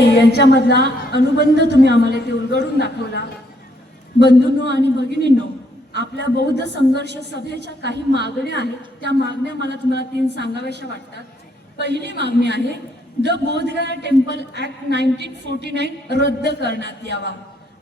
देसाई यांच्यामधला अनुबंध तुम्ही आम्हाला ते उलगडून दाखवला। बंधूंनो आणि भगिनींनो, आपल्या बौद्ध संघर्ष सभेच्या काही मागण्या आहेत, त्या मागण्या मला तुम्हाला 3 सांगाव्याशा वाटतात। पहिली मागणी आहे द बोधगया टेम्पल ऍक्ट 1949 रद्द करण्यात यावा।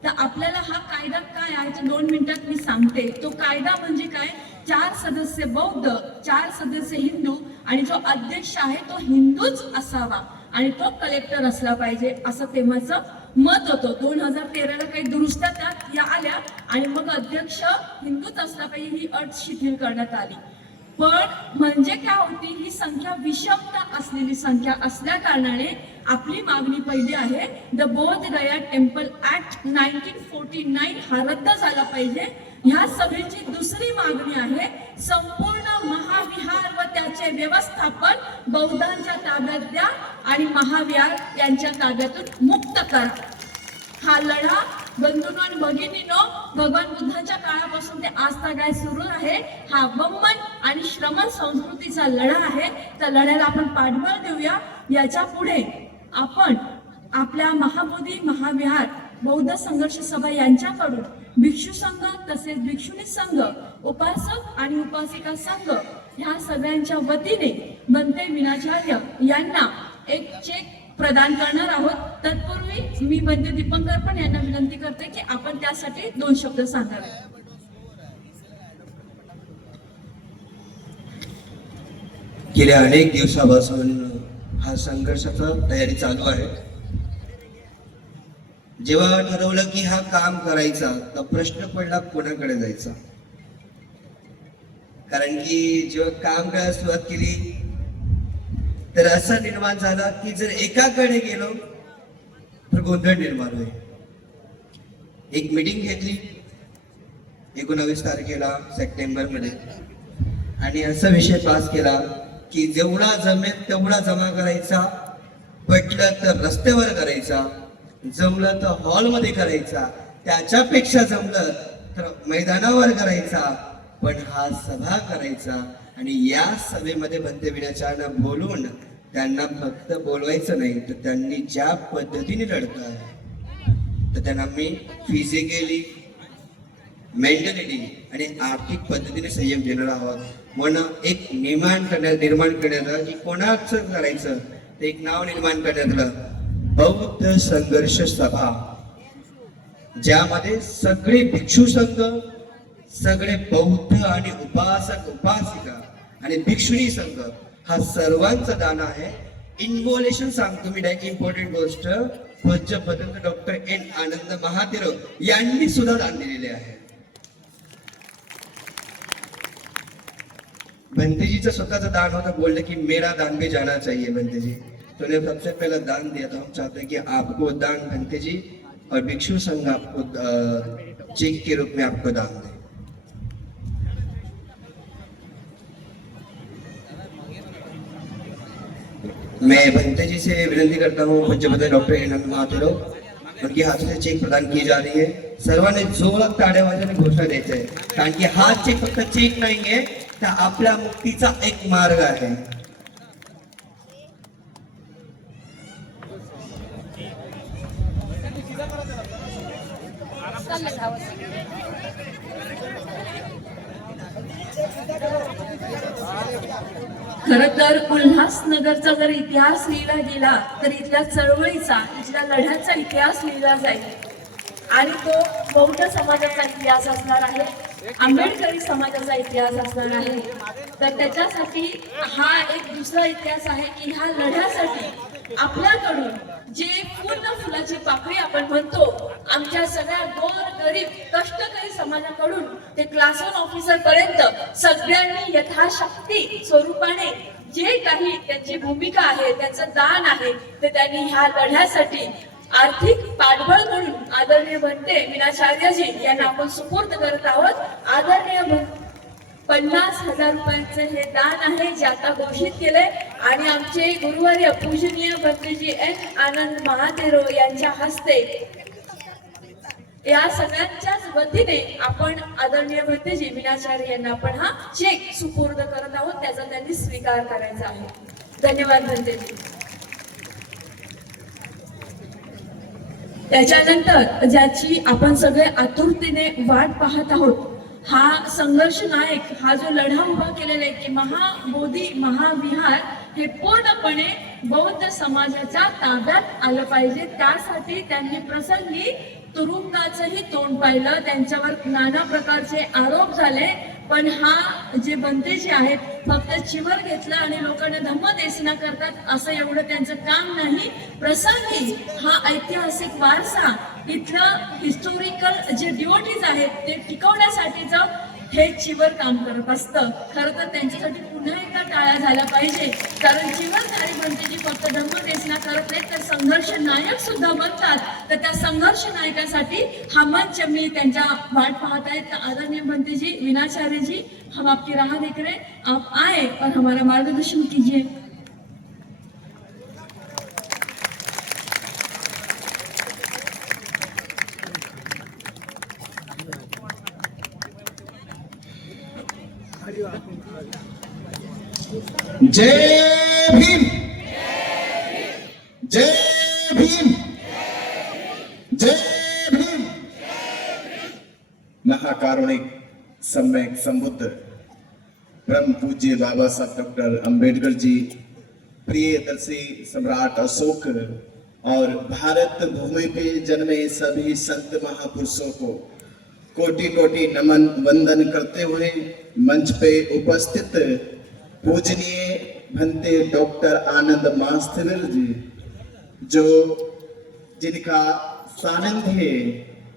तर आपल्याला हा कायदा काय आहे ते 2 मिनिटात मी सांगते। तो कायदा म्हणजे काय, 4 सदस्य बौद्ध, 4 सदस्य हिंदू आणि जो अध्यक्ष आहे तो हिंदूच असावा आणि तो कलेक्टर असला पाहिजे असं तेव्हाचं मत होतं। 2013ला काही दुरुस्त्या त्यात या आल्या आणि मग अध्यक्ष हिंदूच असला पाहिजे ही अट शिथिल करण्यात आली। पण म्हणजे काय होती, ही संख्या विषमता असलेली संख्या असल्या कारणाने आपली मागणी पहिली आहे द बोधगया टेम्पल ऍक्ट 1949 हा रद्द झाला पाहिजे। ह्या सभेची दुसरी मागणी आहे संपूर्ण महाविहार व त्याचे व्यवस्थापन बौद्धांच्या ताब्यात द्या आणि महाविहार यांच्या ताब्यातून मुक्त करा। हा लढा बंधूंनो आणि भगिनींनो भगवान बुद्धांच्या काळापासून ते आज तागायत सुरू आहे। हा वमन आणि श्रमण संस्कृतीचा लढा आहे। त्या लढ्याला आपण पाठबळ देऊया। याच्या पुढे आपण आपल्या महाबोधी महाविहार बौद्ध संघर्ष सभा यांच्याकडून भिक्षू संघ तसेच भिक्षुणी संघ, उपासक आणि उपासिका संघ ह्या सगळ्यांच्या वतीने बनते विनाचार्य यांना एक चेक प्रदान करणार आहोत। तत्पूर्वी मी बंदे दीपंकर पण यांना विनंती करते की आपण त्यासाठी 2 शब्द सांगावे। गेल्या अनेक दिवसापासून हा संघर्षाचा तयारी चालू आहे। जेव्हा ठरवलं की हा काम करायचा तर प्रश्न पडला कोणाकडे जायचा, कारण की जेव्हा काम करायला सुरुवात केली तर असा निर्माण झाला की जर एकाकडे गेलो तर गोंधळ निर्माण होईल। एक मीटिंग घेतली 19 तारखेला सप्टेंबर मध्ये आणि असा विषय पास केला की जेवढा जमेल तेवढा जमा करायचा, पटलं तर रस्त्यावर करायचा, जमलं तर हॉलमध्ये करायचा, त्याच्यापेक्षा जमलं तर मैदानावर करायचा, पण हा सभा करायचा। आणि या सभेमध्ये बनते विनाचार्य बोलून त्यांना फक्त बोलवायचं नाही तर त्यांनी ज्या पद्धतीने लढतात तर त्यांना मी फिजिकली, मेंटॅलिटी आणि आर्थिक पद्धतीने संयम देणार आहोत। म्हणून एक निर्माण करण्यात आलं की कोणाचं करायचं तर एक नाव निर्माण करण्यात आलं बौद्ध संघर्ष सभा, ज्यामध्ये सगळे भिक्षू संघ, सगळे बौद्ध आणि उपासक उपासिका आणि भिक्षुणी संघ हा सर्वांचा दान आहे। इन्व्होल्युशन सांगतो मी डायरेक्ट इम्पॉर्टंट गोष्ट, पूज्य पतंग डॉक्टर एन आनंद महातेरो यांनी सुद्धा दान दिलेले आहे। बंतेजीचं स्वतःचं दान होतं, बोलले की मेरा दान भी जाना चाहिए बंतेजी, तो ने सबसे पहला दान दिया। तो हम चाहते हैं कि आपको दान बंतेजी और भिक्षु संघ आपको चेक के रूप में आपको दान दे। मैं बंतेजी से विनंती करता हूँ पूज्य पतंग डॉक्टर एन आनंद महातेरो, उनके हाथों से चेक प्रदान की जा रही है। सर्वांनी जोरात टाळ्या वाजवून घोषणा द्यायची आहे, कारण की हा चेक फक्त चेक नाहीये तर आपल्या मुक्तीचा एक मार्ग आहे। खरं तर उल्हासनगरचा जर इतिहास लिहिला गेला तर इथल्या चळवळीचा, इथल्या लढ्याचा इतिहास लिहिला जाईल आणि तो बौद्ध समाजाचा इतिहास असणार आहे, आंबेडकरी समाजाचा इतिहास असणार आहे। तर त्याच्यासाठी हा एक दुसरा इतिहास आहे की ह्या लढ्यासाठी आपल्याकडून जे पूर्ण फुलाची पाकळी आपण म्हणतो, आमच्या सगळ्या गोर गरीब कष्टकरी समाजाकडून ते क्लास 1 ऑफिसर पर्यंत सगळ्यांनी यथाशक्ती स्वरूपाने जे काही त्यांची भूमिका आहे, त्यांचं दान आहे, ते त्यांनी ह्या लढ्यासाठी आर्थिक पाठबळ म्हणून आदरणीय बनते विनाचार्यजी यांना आपण सुपूर्द करत आहोत। आदरणीय 50,000 रुपयांचे हे दान आहे जे आता घोषित केले आणि आमचे गुरुवर्य पूजनीय भंतेजी एन आनंद महातेरो यांच्या हस्ते या सगळ्यांच्याच वतीने आपण आदरणीय भंतेजी विनाचार्य यांना आपण हा चेक सुपूर्द करत आहोत, त्याचा त्यांनी स्वीकार करायचा आहे। धन्यवाद भंतेजी। त्याच्यानंतर ज्याची आपण सगळे आतुरतेने वाट पाहत आहोत, हा संघर्ष नायक, हा जो लढा उभा केलेला आहे की महाबोधी महाविहार हे पूर्णपणे बौद्ध समाजाच्या ताब्यात आलं पाहिजे, त्यासाठी त्यांनी प्रसंगी तुरुंगाचंही तोंड पाहिलं, त्यांच्यावर नाना प्रकारचे आरोप झाले, पण हा जे बनतेजी आहेत फक्त चिवर घेतला आणि लोकांना धम्म देसना करतात असं एवढं त्यांचं काम नाही. प्रसंगी हा ऐतिहासिक वारसा, इथलं हिस्टोरिकल जे डिओटीज आहेत ते टिकवण्यासाठीचं हे चिवर काम करत असतं. खरं तर त्यांच्यासाठी पुन्हा एकदा टाळ्या झाल्या पाहिजे, कारण चिवरधारी बनतेजी फक्त धम्म देसना करत नाहीत तर संघर्ष नायक सुद्धा बनतात. तर त्या संघर्ष नायकासाठी हा मंच मी त्यांच्या वाट पाहत आहेत. तर आदरणीय बनतेजी विनाचार्य जी, हम आपकी राह देख रहे, आप आए और हमारा मार्गदर्शन कीजिए. जय भीम, जय भीम, जय भीम. महाकारुणिक सम्यक संबुद्ध परम पूज्य बाबा साहब डॉक्टर अंबेडकर जी, प्रियदर्शी सम्राट अशोक और भारत भूमि पे जन्मे सभी संत महापुरुषों को कोटि कोटि नमन वंदन करते हुए मंच पे उपस्थित पूजनीय भंते डॉक्टर आनंद मास्थविर जी, जो जिनका सानिध्य,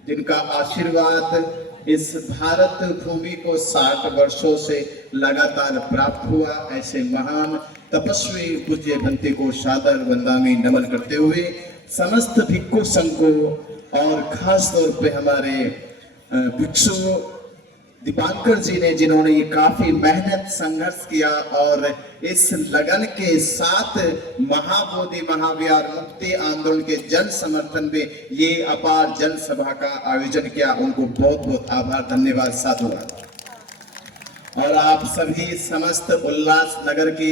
जिनका आशीर्वाद इस भारत भूमि को 60 वर्षों से लगातार प्राप्त हुआ, ऐसे महान तपस्वी पूज्य भंते को सादर वंदनामि नमन करते हुए समस्त भिक्षु संघ को और खास तौर पे हमारे भिक्षु दीपांकर जी ने, जिन्होंने ये काफी मेहनत संघर्ष किया और इस लगन के साथ महाबोधि महाविहार मुक्ति आंदोलन के जन समर्थन में ये अपार जन सभा का आयोजन किया, उनको बहुत बहुत आभार, धन्यवाद, साधुवाद. और आप सभी समस्त उल्लास नगर के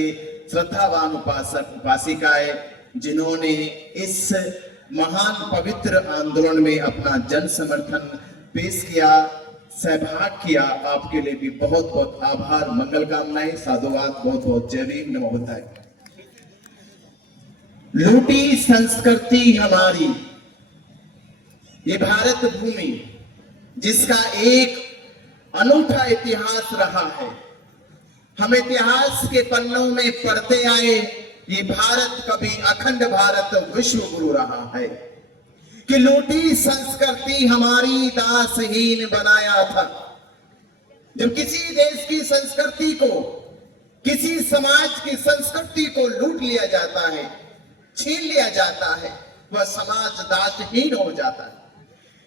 श्रद्धावान उपासक उपासिकाएं, जिन्होंने इस महान पवित्र आंदोलन में अपना जन समर्थन पेश किया, सहभाग किया, आपके लिए भी बहुत बहुत आभार, मंगल कामनाएं, साधुवाद, बहुत बहुत जय भीम, नमो बुद्धाय. लूटी संस्कृति हमारी, ये भारत भूमि जिसका एक अनूठा इतिहास रहा है, हम इतिहास के पन्नों में पढ़ते आए, ये भारत कभी अखंड भारत विश्व गुरु रहा है कि लूटी संस्कृति हमारी दासहीन बनाया था. जब किसी देश की संस्कृति को, किसी समाज की संस्कृति को लूट लिया जाता है, छीन लिया जाता है, वह समाज दासहीन हो जाता है.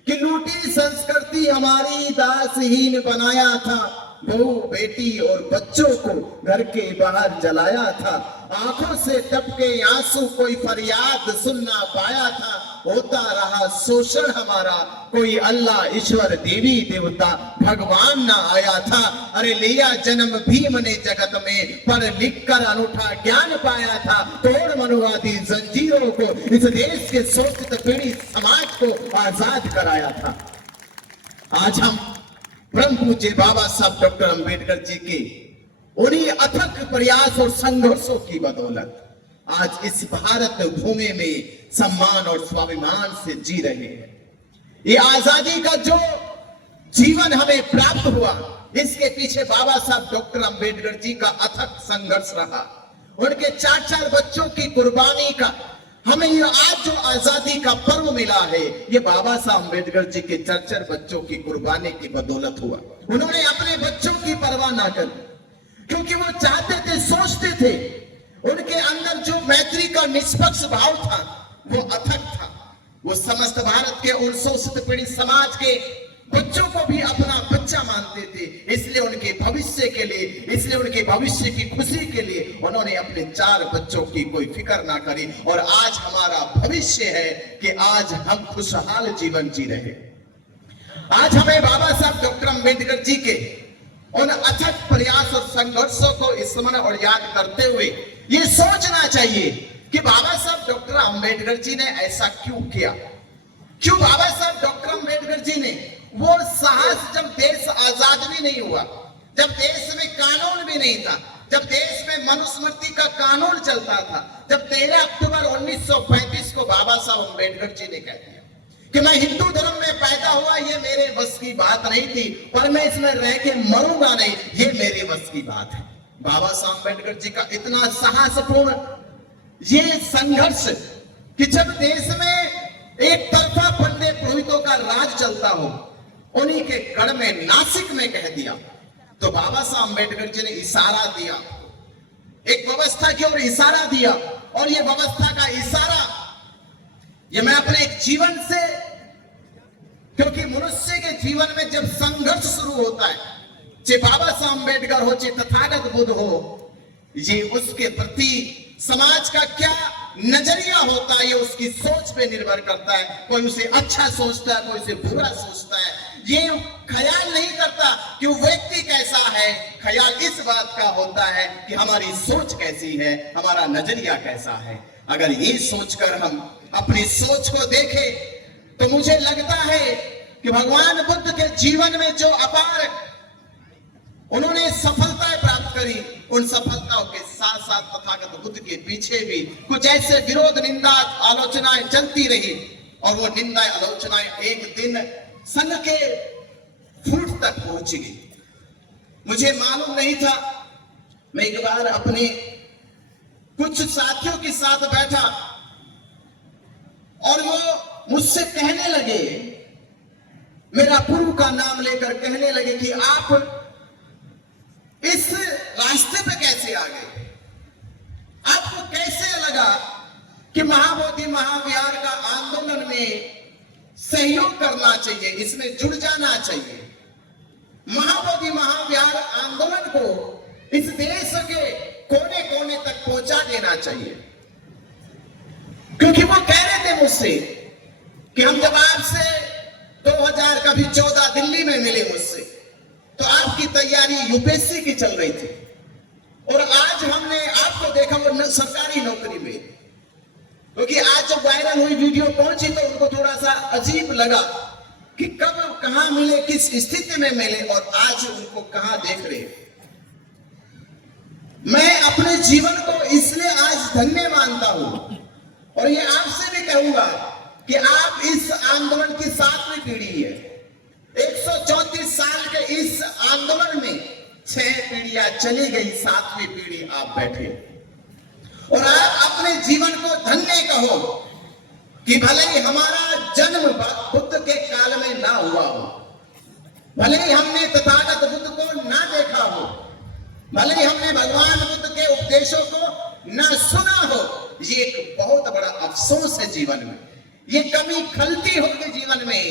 कि लूटी संस्कृति हमारी दासहीन बनाया था, बहू बेटी और बच्चों को घर के बाहर जलाया था, आंखों से टपके आंसू कोई फरियाद सुन ना पाया था, होता रहा शोषण हमारा, कोई अल्लाह ईश्वर देवी देवता भगवान ना आया था. अरे लिया जन्म भीम ने जगत में, पर लिखकर अनूठा ज्ञान पाया था, तोड़ मनुवादी जंजीरों को इस देश के शोषित पीड़ित समाज को आजाद कराया था. आज हम परम पूज्य बाबा साहब डॉक्टर अंबेडकर जी के उन्हीं अथक प्रयास और संघर्षों की बदौलत आज इस भारत भूमि में सम्मान और स्वाभिमान से जी रहे हैं. ये आजादी का जो जीवन हमें प्राप्त हुआ, इसके पीछे बाबा साहब डॉक्टर अंबेडकर जी का अथक संघर्ष रहा, उनके 4-4 बच्चों की कुर्बानी का हमें ये आज जो आजादी का पर्व मिला है, ये बाबा साहब अंबेडकर जी के 4-4 बच्चों की कुर्बानी की बदौलत हुआ. उन्होंने अपने बच्चों की परवाह ना कर, क्योंकि वो चाहते थे, सोचते थे, उनके अंदर जो मैत्री का निष्पक्ष भाव था वो अथक था. वो समस्त भारत के उन शोषित पीड़ित समाज के बच्चों को भी अपना बच्चा मानते थे, इसलिए उनके भविष्य के लिए, इसलिए उनके भविष्य की खुशी के लिए उन्होंने अपने 4 बच्चों की कोई फिक्र ना करी. और आज हमारा भविष्य है कि आज हम खुशहाल जीवन जी रहे. आज हमें बाबा साहब डॉक्टर अंबेडकर जी के उन अथक प्रयास और संघर्षों को स्मरण और याद करते हुए ये सोचना चाहिए कि बाबा साहब डॉक्टर अंबेडकर जी ने ऐसा क्यों किया, क्यों बाबा साहब डॉक्टर अंबेडकर जी ने वो साहस, जब देश आजाद भी नहीं हुआ, जब देश में कानून भी नहीं था, जब देश में मनुस्मृति का कानून चलता था, जब 13 अक्टूबर 1935 को बाबा साहब अंबेडकर जी ने कह दिया कि मैं हिंदू धर्म में पैदा हुआ, ये मेरे बस की बात नहीं थी, पर मैं इसमें रह के मरूंगा नहीं, ये मेरे बस की बात है। बाबा साहब अंबेडकर जी का इतना साहसपूर्ण ये संघर्ष कि जब देश में एक तरफा पंडित पुरोहितों का राज चलता हो, उन्हीं के गढ़ में नासिक में कह दिया, तो बाबा साहब अंबेडकर जी ने इशारा दिया, एक व्यवस्था की ओर इशारा दिया, और ये व्यवस्था का इशारा ये मैं अपने जीवन से, क्योंकि मनुष्य के जीवन में जब संघर्ष शुरू होता है, चाहे बाबा साहब अंबेडकर हो, चाहे तथागत बुद्ध हो, ये उसके प्रति समाज का क्या नजरिया होता है, ये उसकी सोच पे निर्भर करता है। कोई उसे अच्छा सोचता है, कोई उसे बुरा सोचता है, ये ख्याल नहीं करता कि वो व्यक्ति कैसा है, ख्याल इस बात का होता है कि हमारी सोच कैसी है, हमारा नजरिया कैसा है। अगर ये सोचकर हम अपनी सोच को देखें तो मुझे लगता है कि भगवान बुद्ध के जीवन में जो अपार उन्होंने सफलताएं प्राप्त करी, उन सफलताओं के साथ साथ तथागत बुद्ध के पीछे भी कुछ ऐसे विरोध, निंदा, आलोचनाएं चलती रही, और वो निंदा आलोचनाएं एक दिन संघ के फूट तक पहुंच गई। मुझे मालूम नहीं था, मैं एक बार अपने कुछ साथियों के साथ बैठा और वो मुझसे कहने लगे, मेरा पूर्व का नाम लेकर कहने लगे कि आप इस रास्ते पे कैसे आ गए, आपको कैसे लगा कि महाबोधि महाविहार का आंदोलन में सहयोग करना चाहिए, इसमें जुड़ जाना चाहिए, महाबोधि महाविहार आंदोलन को इस देश के कोने कोने तक पहुंचा देना चाहिए। क्योंकि वो कह रहे थे मुझसे कि हम जब आपसे 2014 दिल्ली में मिले मुझसे, तो आपकी तैयारी यूपीएससी की चल रही थी, और आज हमने आपको देखा वो सरकारी नौकरी में। क्योंकि आज जब वायरल हुई वीडियो पहुंची तो उनको थोड़ा सा अजीब लगा कि कब कहां मिले, किस स्थिति में मिले, और आज उनको कहां देख रहे। मैं अपने जीवन को इसलिए आज धन्य मानता हूं, और ये आपसे भी कहूंगा कि आप इस आंदोलन की 7वीं पीढ़ी है। 134 साल के इस आंदोलन में 6 पीढ़ियां चली गई, 7वीं पीढ़ी आप बैठे, और आप अपने जीवन को धन्य कहो कि भले ही हमारा जन्म बुद्ध के काल में ना हुआ हो, भले ही हमने तथागत बुद्ध को ना देखा हो, भले ही हमने भगवान बुद्ध के उपदेशों को ना सुना हो, ये एक बहुत बड़ा अफसोस है जीवन में। ये कमी खलती होगी जीवन में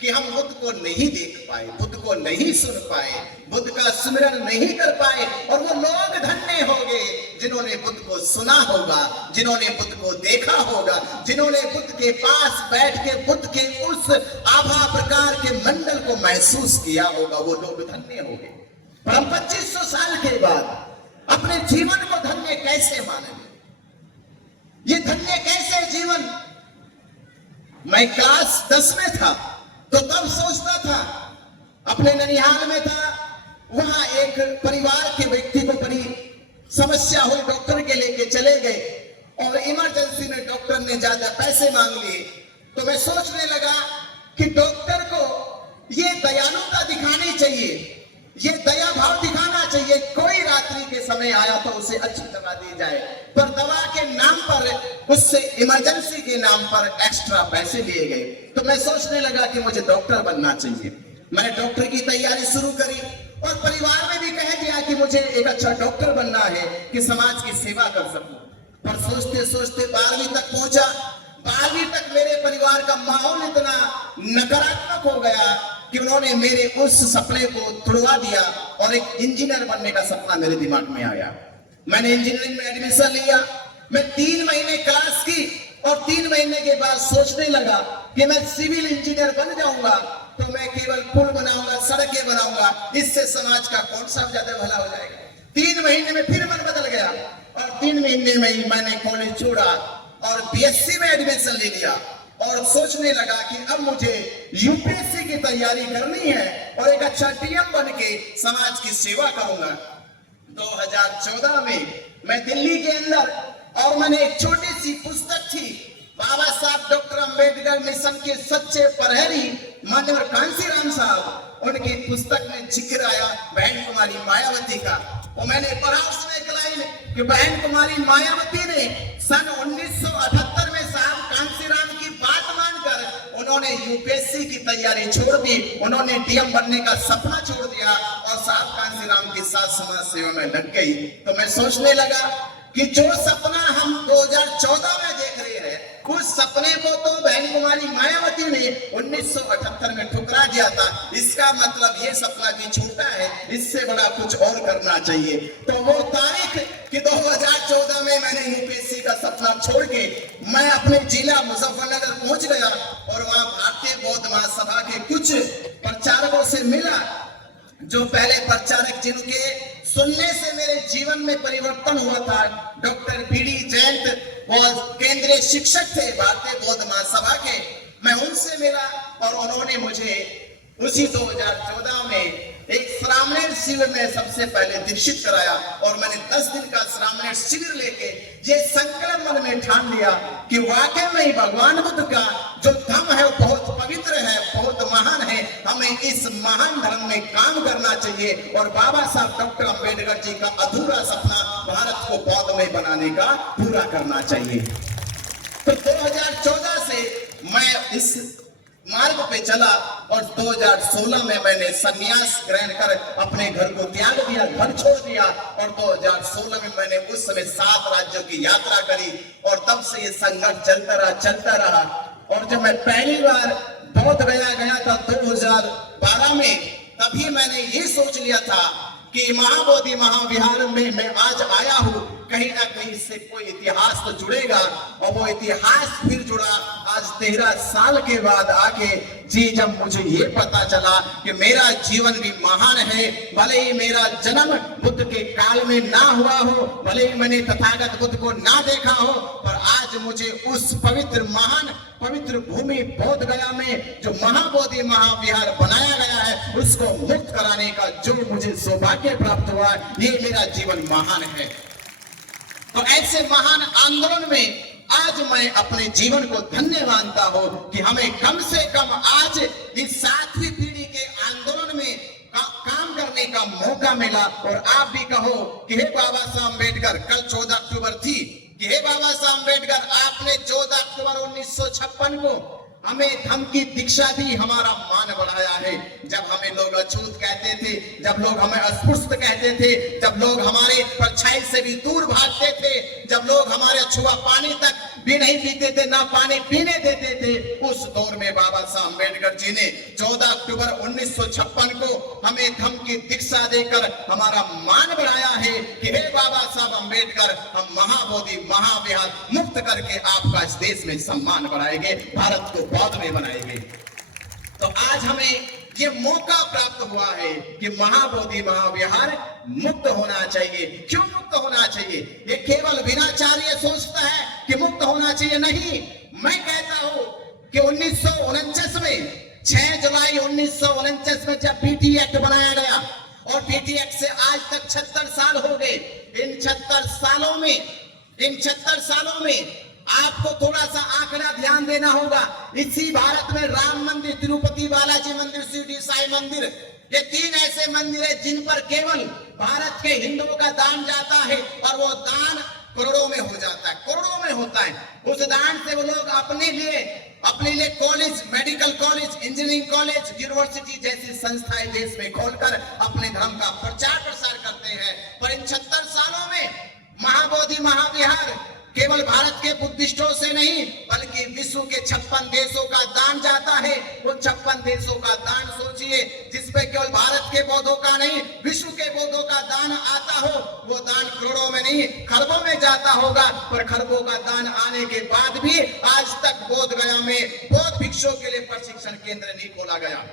कि हम बुद्ध को नहीं देख पाए, बुद्ध को नहीं सुन पाए, बुद्ध का स्मरण नहीं कर पाए, और वो लोग धन्य होंगे जिन्होंने बुद्ध को सुना होगा, जिन्होंने बुद्ध को देखा होगा, जिन्होंने बुद्ध के पास बैठ के बुद्ध के उस आभा प्रकार के मंडल को महसूस किया होगा, वो लोग धन्य होंगे। पर हम 2500 साल के बाद अपने जीवन को धन्य कैसे मानेंगे? ये धन्य कैसे जीवन? मैं क्लास 10 में था तो तब सोचता था, अपने ननिहाल में था, वहां एक परिवार के व्यक्ति को बड़ी समस्या हुई, डॉक्टर के लेके चले गए, और इमरजेंसी में डॉक्टर ने ज्यादा पैसे मांग लिए। तो मैं सोचने लगा कि डॉक्टर को ये दयालुता दिखानी चाहिए, ये दया भाव दिखाना चाहिए। कोई रात्रि के समय आया तो उसे अच्छी दवा दी जाए, पर दवा के नाम पर, उससे इमरजेंसी के नाम पर एक्स्ट्रा पैसे लिए गए। तो मैं सोचने लगा कि मुझे डॉक्टर बनना चाहिए। मैंने डॉक्टर की तैयारी शुरू करी, और परिवार में भी कह दिया कि मुझे एक अच्छा डॉक्टर बनना है कि समाज की सेवा कर सकूं। पर सोचते सोचते 12वीं तक पहुंचा। 12वीं तक मेरे परिवार का माहौल इतना नकारात्मक हो गया कि उन्होंने मेरे उस सपने को तुड़वा दिया, और एक इंजीनियर बनने का सपना मेरे दिमाग में आया। मैंने इंजीनियरिंग में एडमिशन लिया। मैं 3 महीने क्लास की, और 3 महीने के बाद सोचने लगा कि मैं सिविल इंजीनियर बन जाऊंगा तो मैं केवल पुल बनाऊंगा, सड़कें बनाऊंगा, इससे समाज का कौन सा ज्यादा भला हो जाएगा। 3 महीने में फिर मन बदल गया, और 3 महीने में ही मैंने कॉलेज छोड़ा और बीएससी में एडमिशन ले लिया। और सोचने लगा कि अब मुझे यूपीएससी की तैयारी करनी है और एक अच्छा टीएम बन के समाज की सेवा करूंगा। 2014 में मैं दिल्ली के अंदर, और मैंने एक छोटी सी पुस्तक थी, बाबा साहब डॉक्टर अंबेडकर मिशन के सच्चे प्रहरी मान्यवर कांसीराम साहब, उनकी पुस्तक में जिक्र आया बहन कुमारी मायावती का। वो मैंने पढ़ा उसमें एक लाइन कि बहन कुमारी मायावती ने सन 1978 में साहब कांसीराम की बात मानकर उन्होंने यूपीएससी की तैयारी छोड़ दी, उन्होंने डीएम बनने का सपना छोड़ दिया और साहब कांसीराम के साथ समाज सेवा में लग गई। तो मैं सोचने लगा कि जो सपना हम 2014 में देख रहे हैं, उस सपने को तो बहन कुमारी मायावती ने 1978 में ठुकरा दिया था। इसका मतलब ये सपना भी छोटा है, इससे बड़ा कुछ और करना चाहिए। तो वो तारीख कि 2014 में मैंने यूपीएससी का सपना छोड़ के मैं अपने जिला मुजफ्फरनगर पहुंच गया और वहां भारतीय बौद्ध महासभा के कुछ प्रचारकों से मिला, जो पहले प्रचारक जिनके सुनने से मेरे जीवन में परिवर्तन हुआ था। डॉक्टर बीडी जयंत वो केंद्रीय शिक्षक थे भारतीय बौद्ध महासभा के। मैं उनसे मिला और उन्होंने मुझे उसी 2014 में एक श्रामणेर शिविर में सबसे पहले दीक्षित कराया और मैंने 10 दिन का श्रामणेर शिविर लेके ये संकल्प मन में ठान लिया कि वाकई में ही भगवान बुद्ध का जो धर्म है वो बहुत पवित्र है, बहुत महान है। हमें इस महान धर्म में काम करना चाहिए और बाबा साहब डॉक्टर अंबेडकर जी का अधूरा सपना भारत को बौद्धमय बनाने का पूरा करना चाहिए। तो 2014 से मैं इस मार्ग पे चला और 2016 में मैंने संन्यास ग्रहण कर अपने घर को त्याग दिया, घर छोड़ दिया और 2016 में मैंने उस समय 7 राज्यों की यात्रा करी और तब से ये संघर्ष चलता रहा। और जब मैं पहली बार बौद्ध गया था 2012 में, तभी मैंने ये सोच लिया था कि महाबोधि महाविहार में मैं आज आया हूँ, कहीं ना कहीं इससे कोई इतिहास तो जुड़ेगा। और वो इतिहास फिर जुड़ा आज 13 साल के बाद आके जी, जब मुझे ये पता चला कि मेरा जीवन भी महान है। भले ही मेरा जन्म बुद्ध के काल में ना हुआ हो, भले ही मैंने तथागत बुद्ध को ना देखा हो, पर आज मुझे उस पवित्र भूमि बोध गया में जो महाबोधि महाविहार बनाया गया है, उसको मुक्त कराने का जो मुझे सौभाग्य प्राप्त हुआ, ये मेरा जीवन महान है। तो ऐसे महान आंदोलन में आज मैं अपने जीवन को धन्य मानता हूं कि हमें कम से कम आज इस 7वीं पीढ़ी के आंदोलन में काम करने का मौका मिला। और आप भी कहो कि हे बाबा साहब अम्बेडकर, कल 14 अक्टूबर थी, कि हे बाबा साहब अम्बेडकर, आपने 14 अक्टूबर 1956 को हमें धम्म की दीक्षा दी, हमारा मान बढ़ाया है। जब हमें लोग अछूत कहते थे, जब लोग हमें अस्पृश्य कहते थे, जब लोग हमारे परछाई से भी दूर भागते थे, जब लोग हमारे छुआ पानी तक भी नहीं पीते थे, ना पानी पीने देते थे, उस दौर में बाबा साहब अम्बेडकर जी ने 14 अक्टूबर 1956 को हमें धम्म की दीक्षा देकर हमारा मान बढ़ाया है कि हे बाबा साहब अम्बेडकर, हम महाबोधि महाविहार मुक्त करके आपका इस देश में सम्मान बढ़ाएंगे, भारत को बौद्ध में बनाएंगे। तो आज हमें ये मौका प्राप्त हुआ है कि महाबोधि महाविहार मुक्त होना चाहिए। क्यों मुक्त होना चाहिए? ये केवल विनाचार्य सोचता है कि मुक्त होना चाहिए, नहीं। मैं कहता हूं कि 1949 में 6 जुलाई 1949 में जब बीटी एक्ट बनाया गया और बीटी एक्ट से आज तक 76 साल हो गए। इन 76 सालों में आपको थोड़ा सा आंकड़ा ध्यान देना होगा। इसी भारत में राम मंदिर, तिरुपति बालाजी मंदिर, शिरडी साई मंदिर, ये 3 ऐसे मंदिर है जिन पर केवल भारत के हिंदुओं का दान जाता है और वो दान करोड़ों में हो जाता है, करोड़ों में होता है। उस दान से वो लोग अपने लिए college, medical college, engineering college, university जैसी संस्थाएं देश में खोलकर अपने धर्म का प्रचार प्रसार करते हैं। पर इन 76 सालों में महाबोधि महाविहार केवल भारत के बुद्धिस्टों से नहीं बल्कि विश्व के 56 देशों का दान जाता है। वो 56 देशों का दान सोचिए, जिसपे केवल भारत के बौद्धों का नहीं, विश्व के बौद्धों का दान आता हो। वो दान करोड़ों में नहीं, खरबों में जाता होगा। पर खरबों का दान आने के बाद भी आज तक बोध गया में बौद्ध भिक्षुओं के लिए प्रशिक्षण केंद्र नहीं खोला गया।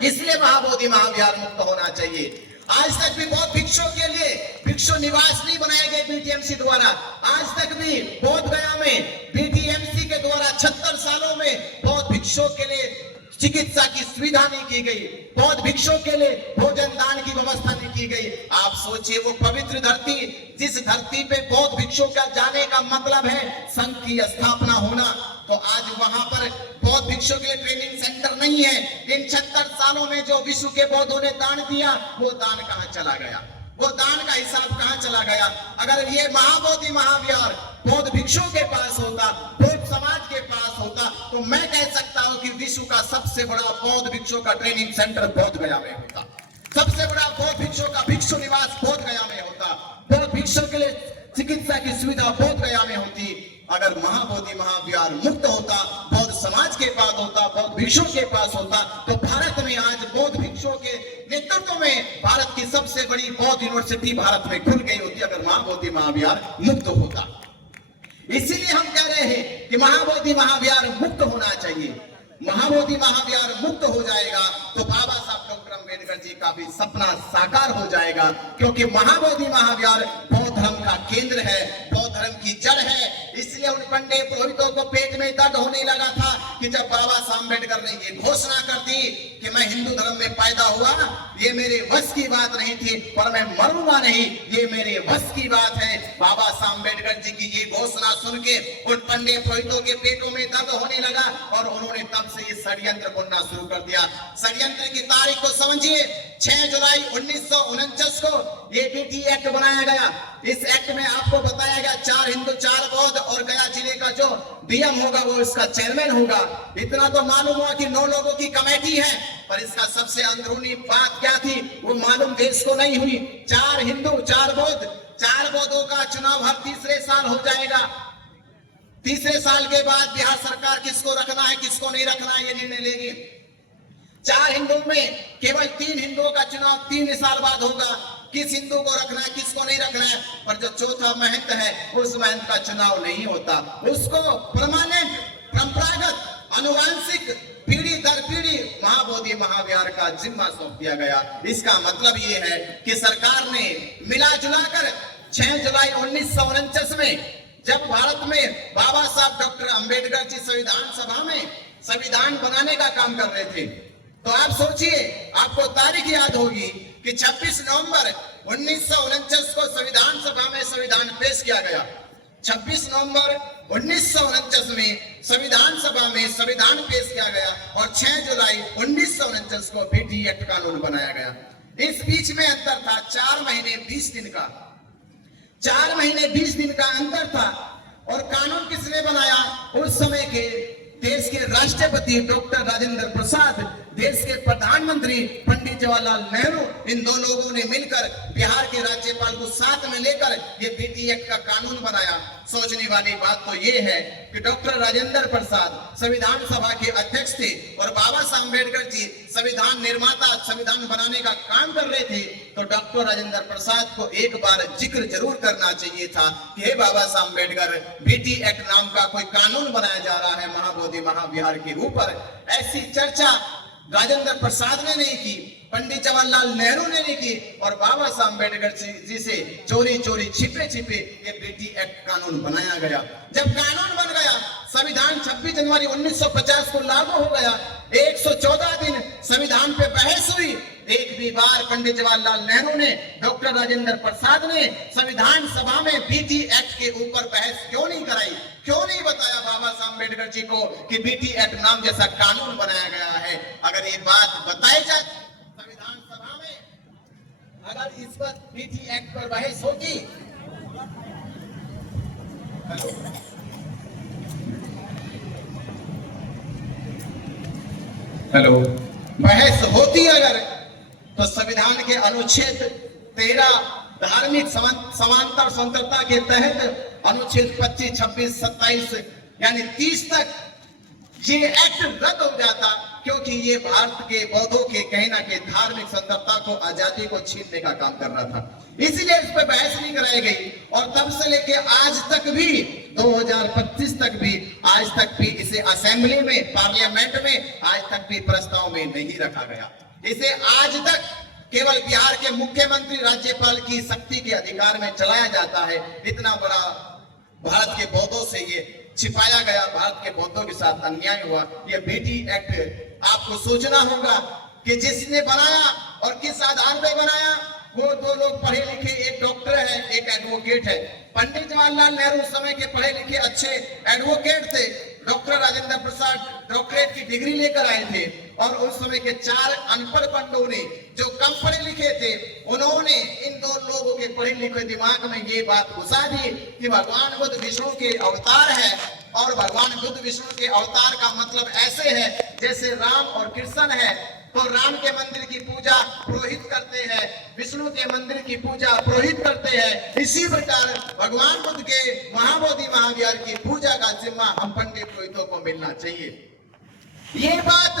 इसलिए महाबोधि महाविहार मुक्त होना चाहिए। आज तक भी बौद्ध भिक्षुओं के लिए भिक्षु निवास नहीं बनाए गए बीटीएमसी द्वारा। आज तक भी बोध गया में बीटीएमसी के द्वारा 76 सालों में बौद्ध भिक्षुओं के लिए चिकित्सा की सुविधा नहीं की गई, बौद्ध भिक्षुओं के लिए भोजन दान की व्यवस्था नहीं की गई। आप सोचिए वो पवित्र धरती, जिस धरती पे बौद्ध भिक्षुओं का जाने का मतलब है संघ की स्थापना होना, तो आज वहां पर बौद्ध भिक्षुओं के लिए ट्रेनिंग सेंटर नहीं है। इन 76 सालों में जो विश्व के बौद्धों ने दान दिया, वो दान कहां चला गया, वो दान का हिसाब कहां चला गया? अगर ये महाबोधि महाविहार बौद्ध भिक्षुओं के पास होता, बौद्ध समाज के पास होता, तो मैं कह सकता हूं कि विश्व का सबसे बड़ा बौद्ध भिक्षुओं का ट्रेनिंग सेंटर बोध गया में होता, सबसे बड़ा बौद्ध भिक्षुओं का भिक्षु निवास बोध गया में होता, बौद्ध भिक्षुओं के लिए चिकित्सा की सुविधा बोध गया में होती। अगर महाबोधि महाविहार मुक्त होता, बौद्ध समाज के पास होता, बौद्ध भिक्षुओं के पास होता, तो भारत में आज बौद्ध भिक्षुओं के नेतृत्व में भारत की सबसे बड़ी बौद्ध यूनिवर्सिटी भारत में खुल गई होती, अगर महाबोधि महाविहार मुक्त होता। इसीलिए हम कह रहे हैं कि महाबोधि महाविहार मुक्त होना चाहिए। महाबोधि महाविहार मुक्त हो जाएगा तो बाबा साहब डॉक्टर अम्बेडकर जी का भी सपना साकार हो जाएगा, क्योंकि महाबोधि महाविहार बौद्ध धर्म का केंद्र है, बौद्ध धर्म की जड़ है। इसलिए उन पंडित पुरोहितों को पेट में दर्द होने लगा था कि जब बाबा साहब अम्बेडकर ने ये घोषणा कर दी कि मैं हिंदू धर्म में पैदा हुआ, ये मेरे वश की बात नहीं थी, पर मैं मरूंगा नहीं, ये मेरे वश की बात है। बाबा साहब अम्बेडकर जी की ये घोषणा सुन के उन पंडित पुरोहितों के पेटों में दर्द होने लगा और उन्होंने तब से ये षड्यंत्र बुनना शुरू कर दिया। षड्यंत्र की तारीख को समझिए, 6 जुलाई 1949 को ये बीटी एक्ट बनाया गया। इस एक्ट में आपको बताया गया 4 हिंदू 4 बौद्ध और गया जिले का जो डीएम होगा वो इसका चेयरमैन होगा। इतना तो मालूम हुआ कि 9 लोगों की कमेटी है, पर इसका सबसे अंदरूनी बात क्या थी वो मालूम देश को नहीं हुई। 4 हिंदू 4 बौद्ध, 4 बौद्धों का चुनाव हर तीसरे साल हो जाएगा। तीसरे साल के बाद बिहार सरकार किसको रखना है किसको नहीं रखना है ये निर्णय लेगी। 4 हिंदुओं में केवल 3 हिंदुओं का चुनाव 3 साल बाद होगा, किस हिंदू को रखना है किसको नहीं रखना है। पर जो चौथा महंत है उस महंत का चुनाव नहीं होता, उसको परमानेंट परंपरागत अनुवांशिक पीढ़ी दर पीढ़ी महाबोधि महाविहार का जिम्मा सौंप दिया गया। इसका मतलब ये है कि सरकार ने मिला जुलाकर 6 जुलाई 1949 में जब भारत में बाबा साहब डॉक्टर अंबेडकर जी संविधान सभा में संविधान बनाने का काम कर रहे थे, तो आप सोचिए, आपको तारीख याद होगी कि 26 नवंबर 1949 को संविधान सभा में संविधान पेश किया गया। 26 नवंबर 1949 में संविधान सभा में संविधान पेश किया गया और 6 जुलाई 1949 को बीटी एक्ट कानून बनाया गया। इस बीच में अंतर था 4 महीने 20 दिन का, 4 महीने 20 दिन का अंतर था। और कानून किसने बनाया? उस समय के देश के राष्ट्रपति डॉक्टर राजेंद्र प्रसाद, देश के प्रधानमंत्री पंडित जवाहरलाल नेहरू, इन 2 लोगों ने मिलकर बिहार के राज्यपाल को साथ में लेकर ये बीटी एक्ट का कानून बनाया। सोचने वाली बात तो ये है कि डॉक्टर राजेंद्र प्रसाद संविधान सभा के अध्यक्ष थे और बाबा साहब अम्बेडकर जी संविधान निर्माता, संविधान बनाने का काम कर रहे थे। तो डॉक्टर राजेंद्र प्रसाद को एक बार जिक्र जरूर करना चाहिए था कि हे बाबा साहब अम्बेडकर, बीटी एक्ट नाम का कोई कानून बनाया जा रहा है महाबोधि महाविहार के ऊपर। ऐसी चर्चा राजेंद्र प्रसाद ने नहीं की, पंडित जवाहरलाल नेहरू ने नहीं की, और बाबा साहब अम्बेडकर जी से चोरी चोरी छिपे छिपे ये बीटी एक्ट कानून बनाया गया। जब कानून बन गया, संविधान 26 जनवरी 1950 को लागू हो गया। 114 दिन संविधान पे बहस हुई। एक भी बार पंडित जवाहरलाल नेहरू ने, डॉक्टर राजेंद्र प्रसाद ने संविधान सभा में बीटी एक्ट के ऊपर बहस क्यों नहीं कराई? क्यों नहीं बताया बाबा साहब अम्बेडकर जी को कि बीटी एक्ट नाम जैसा कानून बनाया गया है? अगर ये बात बताई जाए संविधान सभा में, अगर इस पर बीटी एक्ट पर बहस होगी, हेलो, बहस होती अगर, तो संविधान के अनुच्छेद 13 धार्मिक समानता स्वतंत्रता के तहत अनुच्छेद 25, 26, 27 यानी 30 तक ये एक्ट रद्द हो जाता, क्योंकि ये भारत के बौद्धों के कहना के धार्मिक स्वतंत्रता को, आजादी को छीनने का काम कर रहा था। इसीलिए इस पर बहस नहीं कराई गई और तब से लेके आज तक भी 2025 तक भी आज तक भी इसे असेंबली में, पार्लियामेंट में आज तक भी प्रस्ताव में नहीं रखा गया। इसे आज तक केवल बिहार के मुख्यमंत्री, राज्यपाल की शक्ति के अधिकार में चलाया जाता है। इतना बड़ा भारत के बौद्धों से ये छिपाया गया, भारत के बौद्धों के साथ अन्याय हुआ। ये बीटी एक्ट आपको सोचना होगा कि जिसने बनाया और किस आधार पे बनाया। वो दो लोग पढ़े लिखे, एक डॉक्टर है, एक एडवोकेट है। पंडित जवाहरलाल नेहरू उस समय के पढ़े लिखे अच्छे एडवोकेट थे। डॉक्टर राजेंद्र प्रसाद डॉक्टरेट की डिग्री लेकर आए थे और उस समय के 4 अनपढ़ पंडितों ने, जो कम पढ़े लिखे थे, उन्होंने इन दो लोगों के पढ़े लिखे दिमाग में ये बात घुसा दी कि भगवान बुद्ध विष्णु के अवतार है और भगवान बुद्ध विष्णु के अवतार का मतलब ऐसे है जैसे राम और कृष्ण है। तो राम के मंदिर की पूजा पुरोहित करते हैं, विष्णु के मंदिर की पूजा पुरोहित करते हैं। इसी प्रकार भगवान बुद्ध के महाबोधि महाविहार की पूजा का जिम्मा हम पंडित पुरोहितों को मिलना चाहिए। ये बात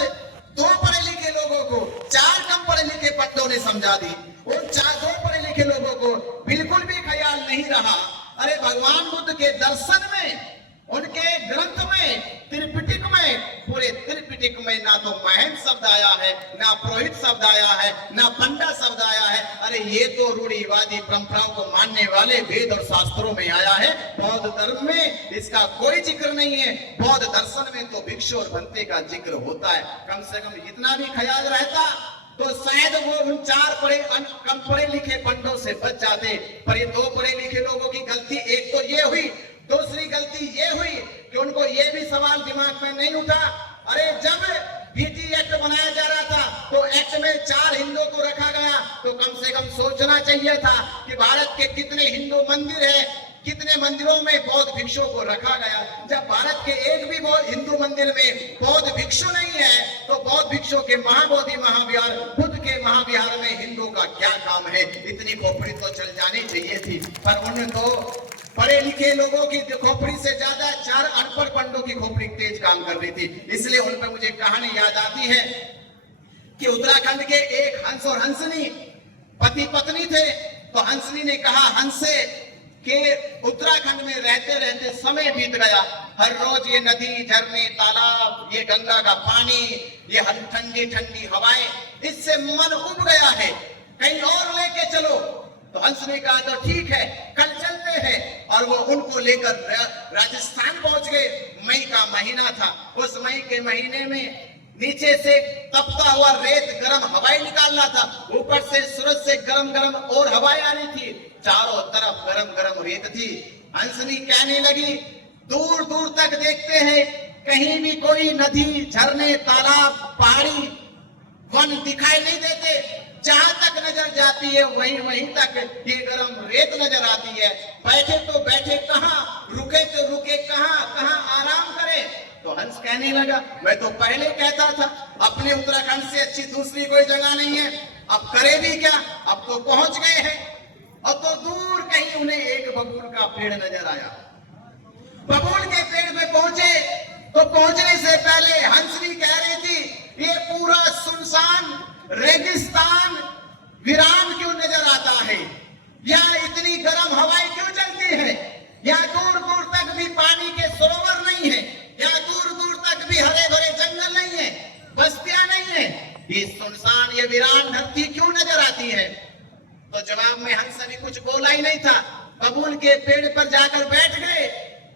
2 पढ़े लिखे लोगों को 4 कम पढ़े लिखे पंडितों ने समझा दी। उन 2 पढ़े लिखे लोगों को बिल्कुल भी ख्याल नहीं रहा। अरे भगवान बुद्ध के दर्शन में, उनके ग्रंथ में, त्रिपिटक में, पूरे त्रिपिटक में ना तो महंत शब्द आया है, ना पुरोहित शब्द आया है, ना पंडा शब्द आया है। अरे ये तो रूढ़िवादी परंपराओं को मानने वाले वेद और शास्त्रों में आया है। बौद्ध धर्म में इसका कोई जिक्र नहीं है। बौद्ध दर्शन में तो भिक्षु और भंते का जिक्र होता है। कम से कम इतना भी ख्याल रहता तो शायद वो उन 4 कम पढ़े लिखे पंडितों से बच जाते। पर ये 2 पढ़े लिखे लोगों की गलती एक तो ये हुई, दूसरी गलती ये हुई कि उनको ये भी सवाल दिमाग में नहीं उठा। अरे जब बीटी एक्ट बनाया जा रहा था तो एक्ट में 4 हिंदुओं को रखा गया, तो कम से कम सोचना चाहिए था कि भारत के कितने हिंदू मंदिर है, कितने मंदिरों में बौद्ध भिक्षुओं को रखा गया। जब भारत के एक भी हिंदू मंदिर में बौद्ध भिक्षु नहीं है तो बौद्ध भिक्षुओं के महाबोधि महाविहार, बुद्ध के महाविहार में हिंदुओं का क्या काम है। इतनी खोपड़ी तो चल जानी चाहिए थी। पर उन 2 पढ़े लिखे लोगों की खोपड़ी से ज्यादा 4 अनपढ़ पंडितों की खोपड़ी तेज काम कर रही थी। इसलिए उन पर मुझे कहानी याद आती है कि उत्तराखंड के एक हंस और हंसनी पति पत्नी थे। तो हंसनी ने कहा हंस से कि उत्तराखंड में रहते रहते समय बीत गया। हर रोज ये नदी, झरने, तालाब, ये गंगा का पानी, ये ठंडी ठंडी हवाएं, इससे मन उब गया है, कहीं और लेके चलो। तो हंस ने कहा तो ठीक है, कल चलते हैं। और वो उनको लेकर राजस्थान पहुंच गए। मई का महीना था। उस मई के महीने में नीचे से तपता हुआ रेत गरम हवाएं निकालना था, ऊपर से सूरज से गरम गरम और हवाएं आ रही थी। चारों तरफ गरम गरम रेत थी। हंसनी कहने लगी, दूर दूर तक देखते हैं, कहीं भी कोई नदी, झरने, तालाब, पहाड़ी, वन दिखाई नहीं देते। जहां तक नजर जाती है वहीं तक ये गरम रेत नजर आती है। बैठे तो बैठे कहां, रुके तो रुके कहां आराम करे। तो हंस कहने लगा, मैं तो पहले कहता था अपने उत्तराखंड से अच्छी दूसरी कोई जगह नहीं है, अब करे भी क्या, अब तो पहुंच गए हैं। और तो दूर कहीं उन्हें एक बबूल का पेड़ नजर आया। बबूल के पेड़ पे पहुंचे तो पहुंचने से पहले हंसनी कह रही थी, ये पूरा सुनसान रेगिस्तान वीरान क्यों नजर आता है, यहाँ इतनी गर्म हवाएं क्यों चलती है, यहाँ दूर दूर तक भी पानी के सरोवर नहीं है, यहाँ दूर दूर तक भी हरे भरे जंगल नहीं है, बस्तियां नहीं है, ये सुनसान ये वीरान धरती क्यों नजर आती है। तो जवाब में हंस अभी कुछ बोला ही नहीं था। बबूल के पेड़ पर जाकर बैठ गए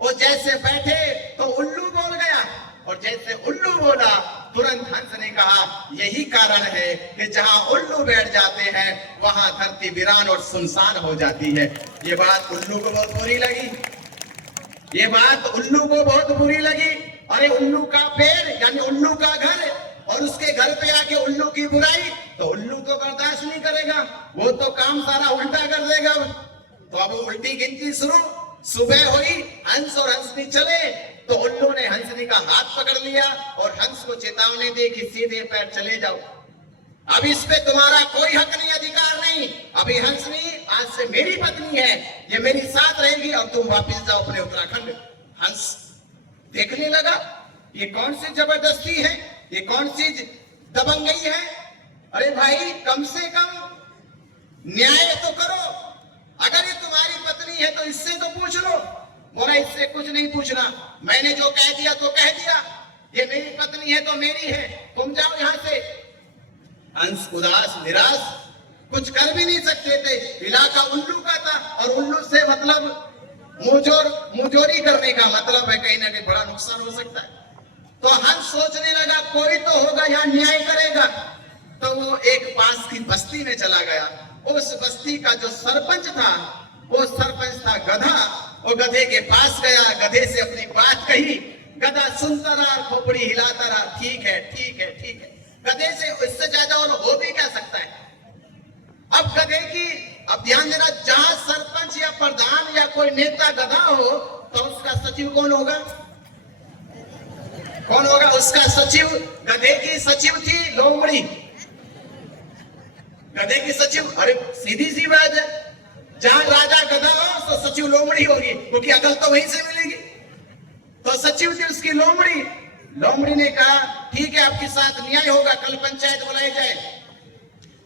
और जैसे बैठे तो उल्लू बोल गया। और जैसे उल्लू बोला तुरंत हंस ने कहा, यही कारण है कि जहां उल्लू बैठ जाते हैं वहां धरती वीरान और सुनसान हो जाती है। ये बात उल्लू को बहुत बुरी लगी। ये बात उल्लू को बहुत बुरी लगी। अरे उल्लू का पेड़ यानी उल्लू का घर और उसके घर पे आके उल्लू की बुराई, तो उल्लू तो बर्दाश्त नहीं करेगा, वो तो काम सारा उल्टा कर देगा। तो अब उल्टी गिनती शुरू। सुबह हुई, हंस और हंसनी चले तो उल्लू ने हंसनी का हाथ पकड़ लिया और हंस को चेतावनी दी कि सीधे पैर चले जाओ, अब इस पे तुम्हारा कोई हक नहीं, अधिकार नहीं। अभी हंसनी आज से मेरी पत्नी है, ये मेरी साथ रहेगी और तुम वापस जाओ अपने उत्तराखंड। हंस देखने लगा, ये कौन सी जबरदस्ती है, ये कौन सी दबंगई है। अरे भाई कम से कम न्याय तो करो। अगर ये तुम्हारी पत्नी है तो इससे तो पूछ लो। बोला इससे कुछ नहीं पूछना, मैंने जो कह दिया तो कह दिया, ये मेरी पत्नी है तो मेरी है, तुम जाओ यहां से। हंस उदास निराश कुछ कर भी नहीं सकते थे। इलाका उल्लू का था और उल्लू से मतलब मुजोरी करने का मतलब है कहीं ना कहीं बड़ा नुकसान हो सकता है। तो हंस सोचने लगा कोई तो होगा यहाँ न्याय करेगा। तो वो एक पास की बस्ती में चला गया। उस बस्ती का जो सरपंच था, वो सरपंच था गधा। वो गधे के पास गया, गधे से अपनी बात कही। गधा सुनता रहा, खोपड़ी हिलाता रहा, ठीक है ठीक है ठीक है। गधे से इससे ज्यादा और हो भी क्या सकता है। अब गधे की, अब ध्यान देना, जहां सरपंच या प्रधान या कोई नेता गधा हो तो उसका सचिव कौन होगा? कौन होगा उसका सचिव? गधे की सचिव थी लोमड़ी। गधे की सचिव, अरे सीधी सी बात है, जहां राजा गधा हो तो सचिव लोमड़ी होगी, क्योंकि अकल तो वहीं से मिलेगी। तो सचिव थी उसकी लोमड़ी। लोमड़ी ने कहा ठीक है आपके साथ न्याय होगा, कल पंचायत बुलाई जाए।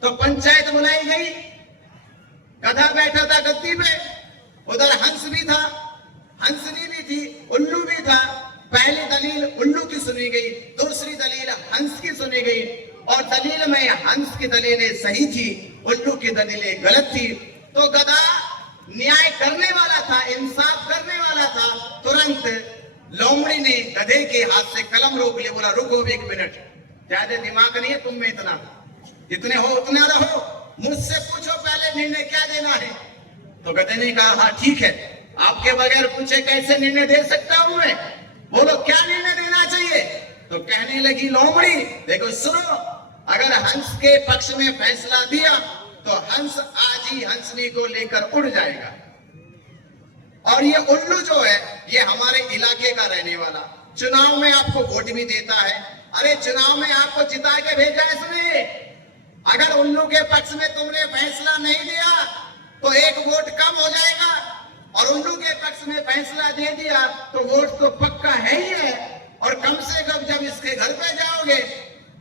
तो पंचायत बुलाई गई। गधा बैठा था गद्दी पे, उधर हंस भी था, हंसनी भी थी, उल्लू भी था। पहली दलील उल्लू की सुनी गई, दूसरी दलील हंस की सुनी गई। और दलील में हंस की दलीलें सही थी, उल्लू की दलीलें गलत थी। तो गधा न्याय करने वाला था, इंसाफ करने वाला था। तुरंत लोमड़ी ने गधे के हाथ से कलम रोक लिया, बोला रुको 1 मिनट, ज्यादा दिमाग नहीं है तुम में, इतना जितने हो उतना रहो, मुझसे पूछो पहले निर्णय क्या देना है। तो गधे ने कहा हाँ ठीक है, आपके बगैर पूछे कैसे निर्णय दे सकता हूं मैं, बोलो क्या निर्णय देना चाहिए। तो कहने लगी लोमड़ी देखो सुनो, अगर हंस के पक्ष में फैसला दिया तो हंस आज ही हंसनी को लेकर उड़ जाएगा। और ये उल्लू जो है ये हमारे इलाके का रहने वाला, चुनाव में आपको वोट भी देता है। अरे चुनाव में आपको जिता के भेजा है इसने। अगर उल्लू के पक्ष में तुमने फैसला नहीं दिया तो 1 वोट कम हो जाएगा, और उल्लू के पक्ष में फैसला दे दिया तो वोट तो पक्का है ही है। और कम से कम जब इसके घर पे जाओगे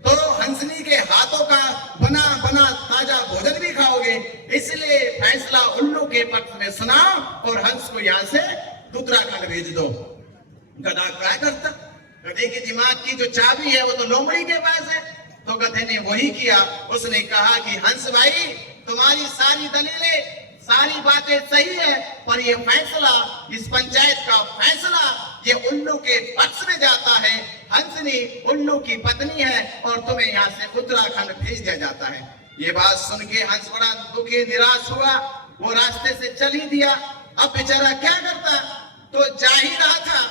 तो हंसनी के हाथों का बना बना ताजा भोजन भी खाओगे। इसलिए फैसला उल्लू के पक्ष में सुनाओ और हंस को यहाँ से उत्तराखंड भेज दो। गधा क्या करता, गधे के दिमाग की जो चाबी है वो तो लोमड़ी के पास है। तो गधे ने वही किया, उसने कहा कि हंस भाई तुम्हारी सारी दलीलें, सारी बातें सही है, पर ये फैसला, इस पंचायत का फैसला ये उल्लू के पक्ष में जाता है। हंसनी उल्लू की पत्नी है और तुम्हें यहाँ से उत्तराखंड भेज दिया जाता है। ये बात सुन के हंस बड़ा दुखी निराश हुआ, वो रास्ते से चल ही दिया। अब बेचारा क्या करता, तो जा ही रहा था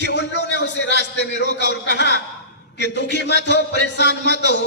कि उल्लू ने उसे रास्ते में रोका और कहा कि दुखी मत हो, परेशान मत हो,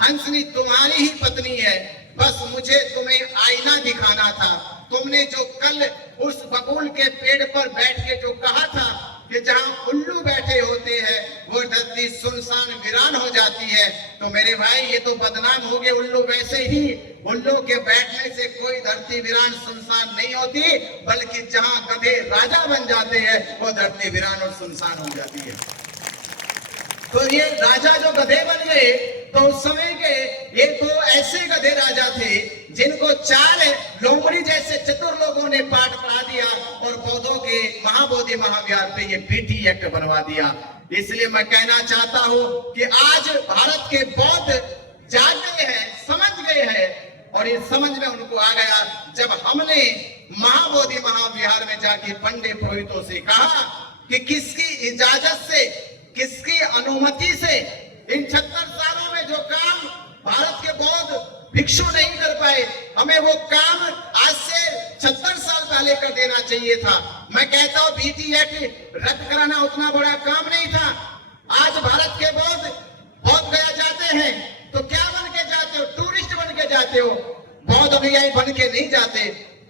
हंसनी तुम्हारी ही पत्नी है, बस मुझे तुम्हें आईना दिखाना था। तुमने जो कल उस बबूल के पेड़ पर बैठ के जो कहा था कि जहां उल्लू बैठे होते हैं वो धरती सुनसान वीरान हो जाती है, तो मेरे भाई ये तो बदनाम हो गए उल्लू। वैसे ही उल्लू के बैठने से कोई धरती वीरान सुनसान नहीं होती, बल्कि जहां गधे राजा बन जाते हैं वो धरती वीरान और सुनसान हो जाती है। तो ये राजा जो गधे बन गए, तो उस समय के ये तो ऐसे गधे राजा थे जिनको 4 लोमड़ी जैसे चतुर लोगों ने पाठ पढ़ा दिया और बौद्धों के महाबोधि महाविहार पे ये पीटी एक्ट बनवा दिया। इसलिए मैं कहना चाहता हूं कि आज भारत के बौद्ध जाग गए हैं, समझ गए हैं, और ये समझ में उनको आ गया जब हमने महाबोधि महाविहार में जाके पंडित पुरोहितों से कहा कि किसकी इजाजत से, किसकी अनुमति से इन 76 सालों में जो काम भारत के बौद्ध भिक्षु नहीं कर पाए, हमें वो काम आज से 76 साल पहले कर देना चाहिए था। मैं कहता हूँ बीटी एक्ट रद्द कराना उतना बड़ा काम नहीं था। आज भारत के बौद्ध गया जाते हैं तो क्या बन के जाते हो? टूरिस्ट बन के जाते हो, बौद्ध अनुयायी बन के नहीं जाते।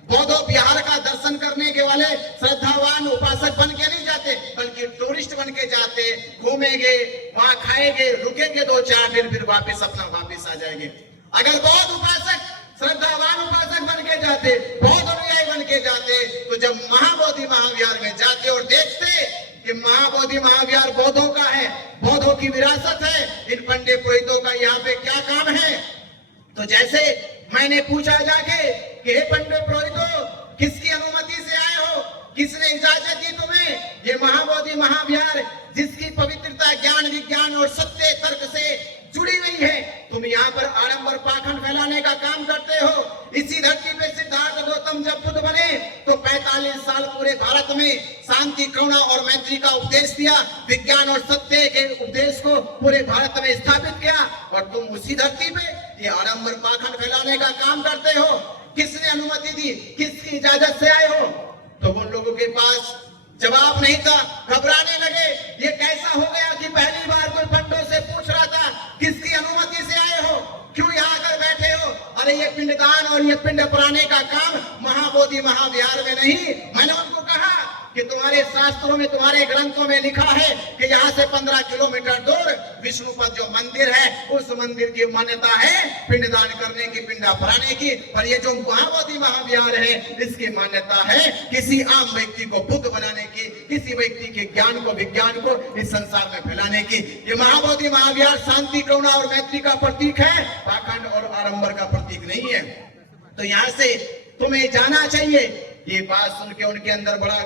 बौद्धों बिहार का दर्शन करने के वाले श्रद्धावान उपासक बन के नहीं जाते, बल्कि टूरिस्ट बन के जाते, घूमेंगे, वहां खाएंगे, रुकेंगे 2-4 दिन, फिर वापस अपना वापस आ जाएंगे। अगर बौद्ध उपासक श्रद्धावान उपासक बन के जाते, बौद्ध अनुयायी बन के जाते, तो जब महाबोधि महाविहार में जाते और देखते कि महाबोधि महाविहार बौद्धों का है, बौद्धों की विरासत है, इन पंडित पुरोहितों का यहाँ पे क्या काम है। तो जैसे मैंने पूछा जाके कि हे पंडित पुरोहितों, किसकी अनुमति से आए हो, किसने इजाजत दी तुम्हें? ये महाबोधि महाविहार जिसकी पवित्रता ज्ञान विज्ञान और सत्य तर्क से जुड़ी हुई है, तुम यहाँ पर आडंबर पाखंड फैलाने का काम करते हो। इसी धरती पे सिद्धार्थ गौतम जब बुद्ध बने तो 45 साल पूरे भारत में शांति, करुणा और मैत्री का उपदेश दिया, विज्ञान और सत्य के उपदेश को पूरे भारत में स्थापित किया, और तुम उसी धरती पे ये आडंबर पाखंड फैलाने का काम करते हो। किसने अनुमति दी, किसकी इजाजत से आए हो? तो उन लोगों के पास जवाब नहीं था, घबराने लगे। ये कैसा हो गया कि पहली बार कोई पंडों से पूछ रहा था किसकी अनुमति से आए हो, क्यों यहाँ आकर बैठे हो? अरे ये पिंडदान और ये पिंड पुराने का काम महाबोधि महाविहार में नहीं। मैंने उनको कहा कि तुम्हारे शास्त्रों में, तुम्हारे ग्रंथों में लिखा है कि यहाँ से 15 किलोमीटर दूर विष्णुपद जो मंदिर है, उस मंदिर की मान्यता है पिंडदान करने की, पिंडा भराने की। पर ये जो महाबोधि महाविहार है, इसकी मान्यता है किसी आम व्यक्ति को बुद्ध बनाने की, किसी व्यक्ति के ज्ञान को, विज्ञान को इस संसार में फैलाने की। ये महाबोधि महाविहार शांति, करुणा और मैत्री का प्रतीक है, पाखंड और आडंबर का प्रतीक नहीं है। तो यहाँ से तुम्हें जाना चाहिए। ये बात सुन के उनके अंदर बड़ा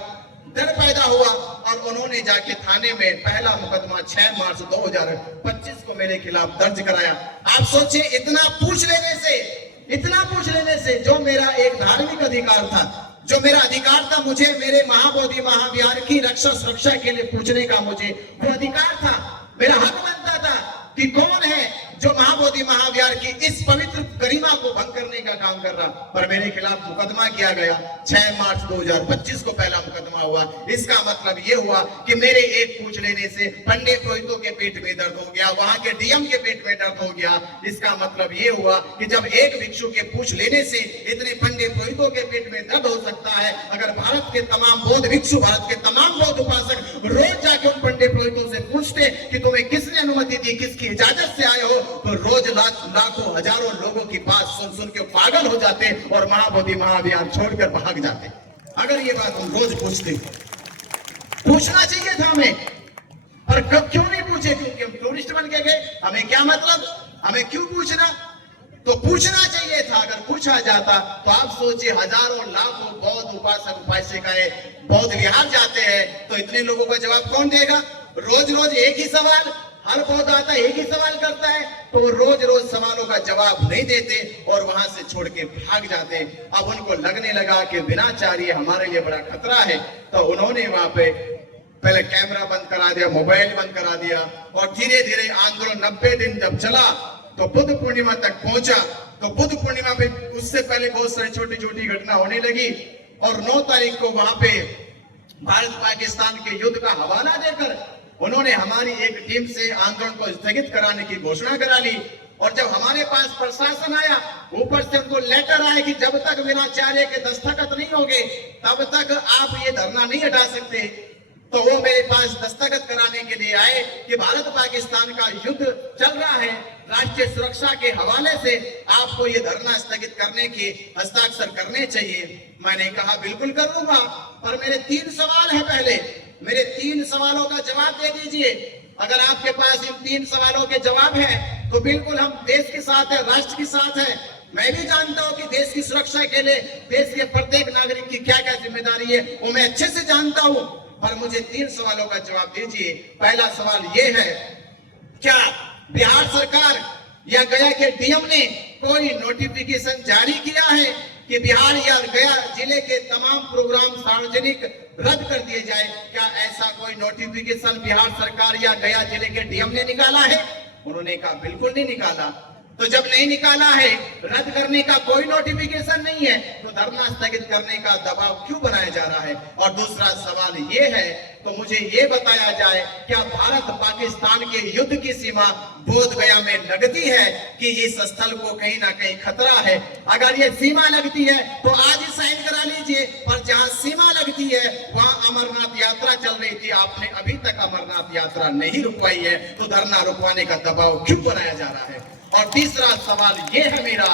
डर पैदा हुआ, और उन्होंने जाके थाने में पहला मुकदमा 6 मार्च 2025 को मेरे खिलाफ दर्ज कराया। आप सोचिए, इतना पूछ लेने से जो मेरा एक धार्मिक अधिकार था, जो मेरा अधिकार था, मुझे मेरे महाबोधि महाविहार की रक्षा सुरक्षा के लिए पूछने का मुझे वो अधिकार था, मेरा हक बनता था कि कौन है जो महाबोधि महाविहार की इस पवित्र गरिमा को भंग करने का काम कर रहा। पर मेरे खिलाफ मुकदमा किया गया। 6 मार्च 2025 को पहला मुकदमा हुआ। इसका मतलब ये हुआ कि मेरे एक पूछ लेने से पंडित पुरोहितों के पेट में दर्द हो गया, वहां के डीएम के पेट में दर्द हो गया। इसका मतलब ये हुआ कि जब एक भिक्षु के पूछ लेने से इतने पंडित पुरोहितों के पेट में दर्द हो सकता है, अगर भारत के तमाम बौद्ध भिक्षु, भारत के तमाम बौद्ध उपासक रोज जाके उन पंडित पुरोहितों से पूछते कि तुम्हें किसने अनुमति दी, किसकी इजाजत से आए हो, तो रोज लाखों हजारों लोगों की बात सुन सुन के पागल हो जाते और महाबोधि महाविहार छोड़कर भाग जाते। अगर ये बात हम रोज पूछते, पूछना चाहिए था हमें, और कब क्यों नहीं पूछे? क्योंकि हम टूरिस्ट बन के गए। हमें क्या मतलब, हमें क्यों पूछना? तो पूछना चाहिए था। अगर पूछा जाता तो आप सोचिए, हजारों लाखों बौद्ध उपासक उपासिकाएं बौद्ध विहार जाते हैं, तो इतने लोगों का जवाब कौन देगा? रोज रोज एक ही सवाल, हर बौद्ध आता एक ही सवाल करता है, तो रोज रोज सवालों का जवाब नहीं देते और वहां से छोड़ के भाग जाते। अब उनको लगने लगा कि बिना चाहिए हमारे लिए बड़ा खतरा है, तो उन्होंने वहां पे पहले कैमरा बंद करा दिया, मोबाइल बंद करा दिया, और धीरे धीरे आंदोलन 90 दिन जब चला तो बुद्ध पूर्णिमा तक पहुंचा। तो बुद्ध पूर्णिमा पे उससे पहले बहुत सारी छोटी छोटी घटना होने लगी, और 9 तारीख को वहां पे भारत पाकिस्तान के युद्ध का हवाला देकर उन्होंने हमारी एक टीम से आंदोलन को स्थगित कराने की घोषणा करा ली। और जब हमारे पास प्रशासन आया, ऊपर से उनको लेटर आया कि जब तक विनाचार्य के दस्तखत नहीं होंगे तब तक आप ये धरना नहीं हटा सकते। तो वो मेरे पास दस्तखत कराने के लिए आए कि भारत पाकिस्तान का युद्ध चल रहा है, राष्ट्रीय सुरक्षा के हवाले से आपको ये धरना स्थगित करने के हस्ताक्षर करने चाहिए। मैंने कहा बिल्कुल कर लूंगा, पर मेरे 3 सवाल है। पहले मेरे 3 सवालों का जवाब दे दीजिए। अगर आपके पास इन 3 सवालों के जवाब है तो बिल्कुल हम देश के साथ है, राष्ट्र के साथ है। मैं भी जानता हूं कि देश की सुरक्षा के लिए देश के प्रत्येक नागरिक की क्या क्या जिम्मेदारी है, वो मैं अच्छे से जानता हूं, पर मुझे 3 सवालों का जवाब दीजिए। पहला सवाल ये है, क्या बिहार सरकार या गया के डीएम ने कोई नोटिफिकेशन जारी किया है कि बिहार या गया जिले के तमाम प्रोग्राम सार्वजनिक रद्द कर दिए जाए? क्या ऐसा कोई नोटिफिकेशन बिहार सरकार या गया जिले के डीएम ने निकाला है? उन्होंने कहा बिल्कुल नहीं निकाला। तो जब नहीं निकाला है, रद्द करने का कोई नोटिफिकेशन नहीं है, तो धरना स्थगित करने का दबाव क्यों बनाया जा रहा है? और दूसरा सवाल ये है, तो मुझे ये बताया जाए, क्या भारत पाकिस्तान के युद्ध की सीमा बोध गया में लगती है कि इस स्थल को कहीं ना कहीं खतरा है? अगर ये सीमा लगती है तो आज ही साइन करा लीजिए, पर जहां सीमा लगती है वहां अमरनाथ यात्रा चल रही थी, आपने अभी तक अमरनाथ यात्रा नहीं रुकवाई है, तो धरना रुकवाने का दबाव क्यों बनाया जा रहा है? और तीसरा सवाल ये है मेरा,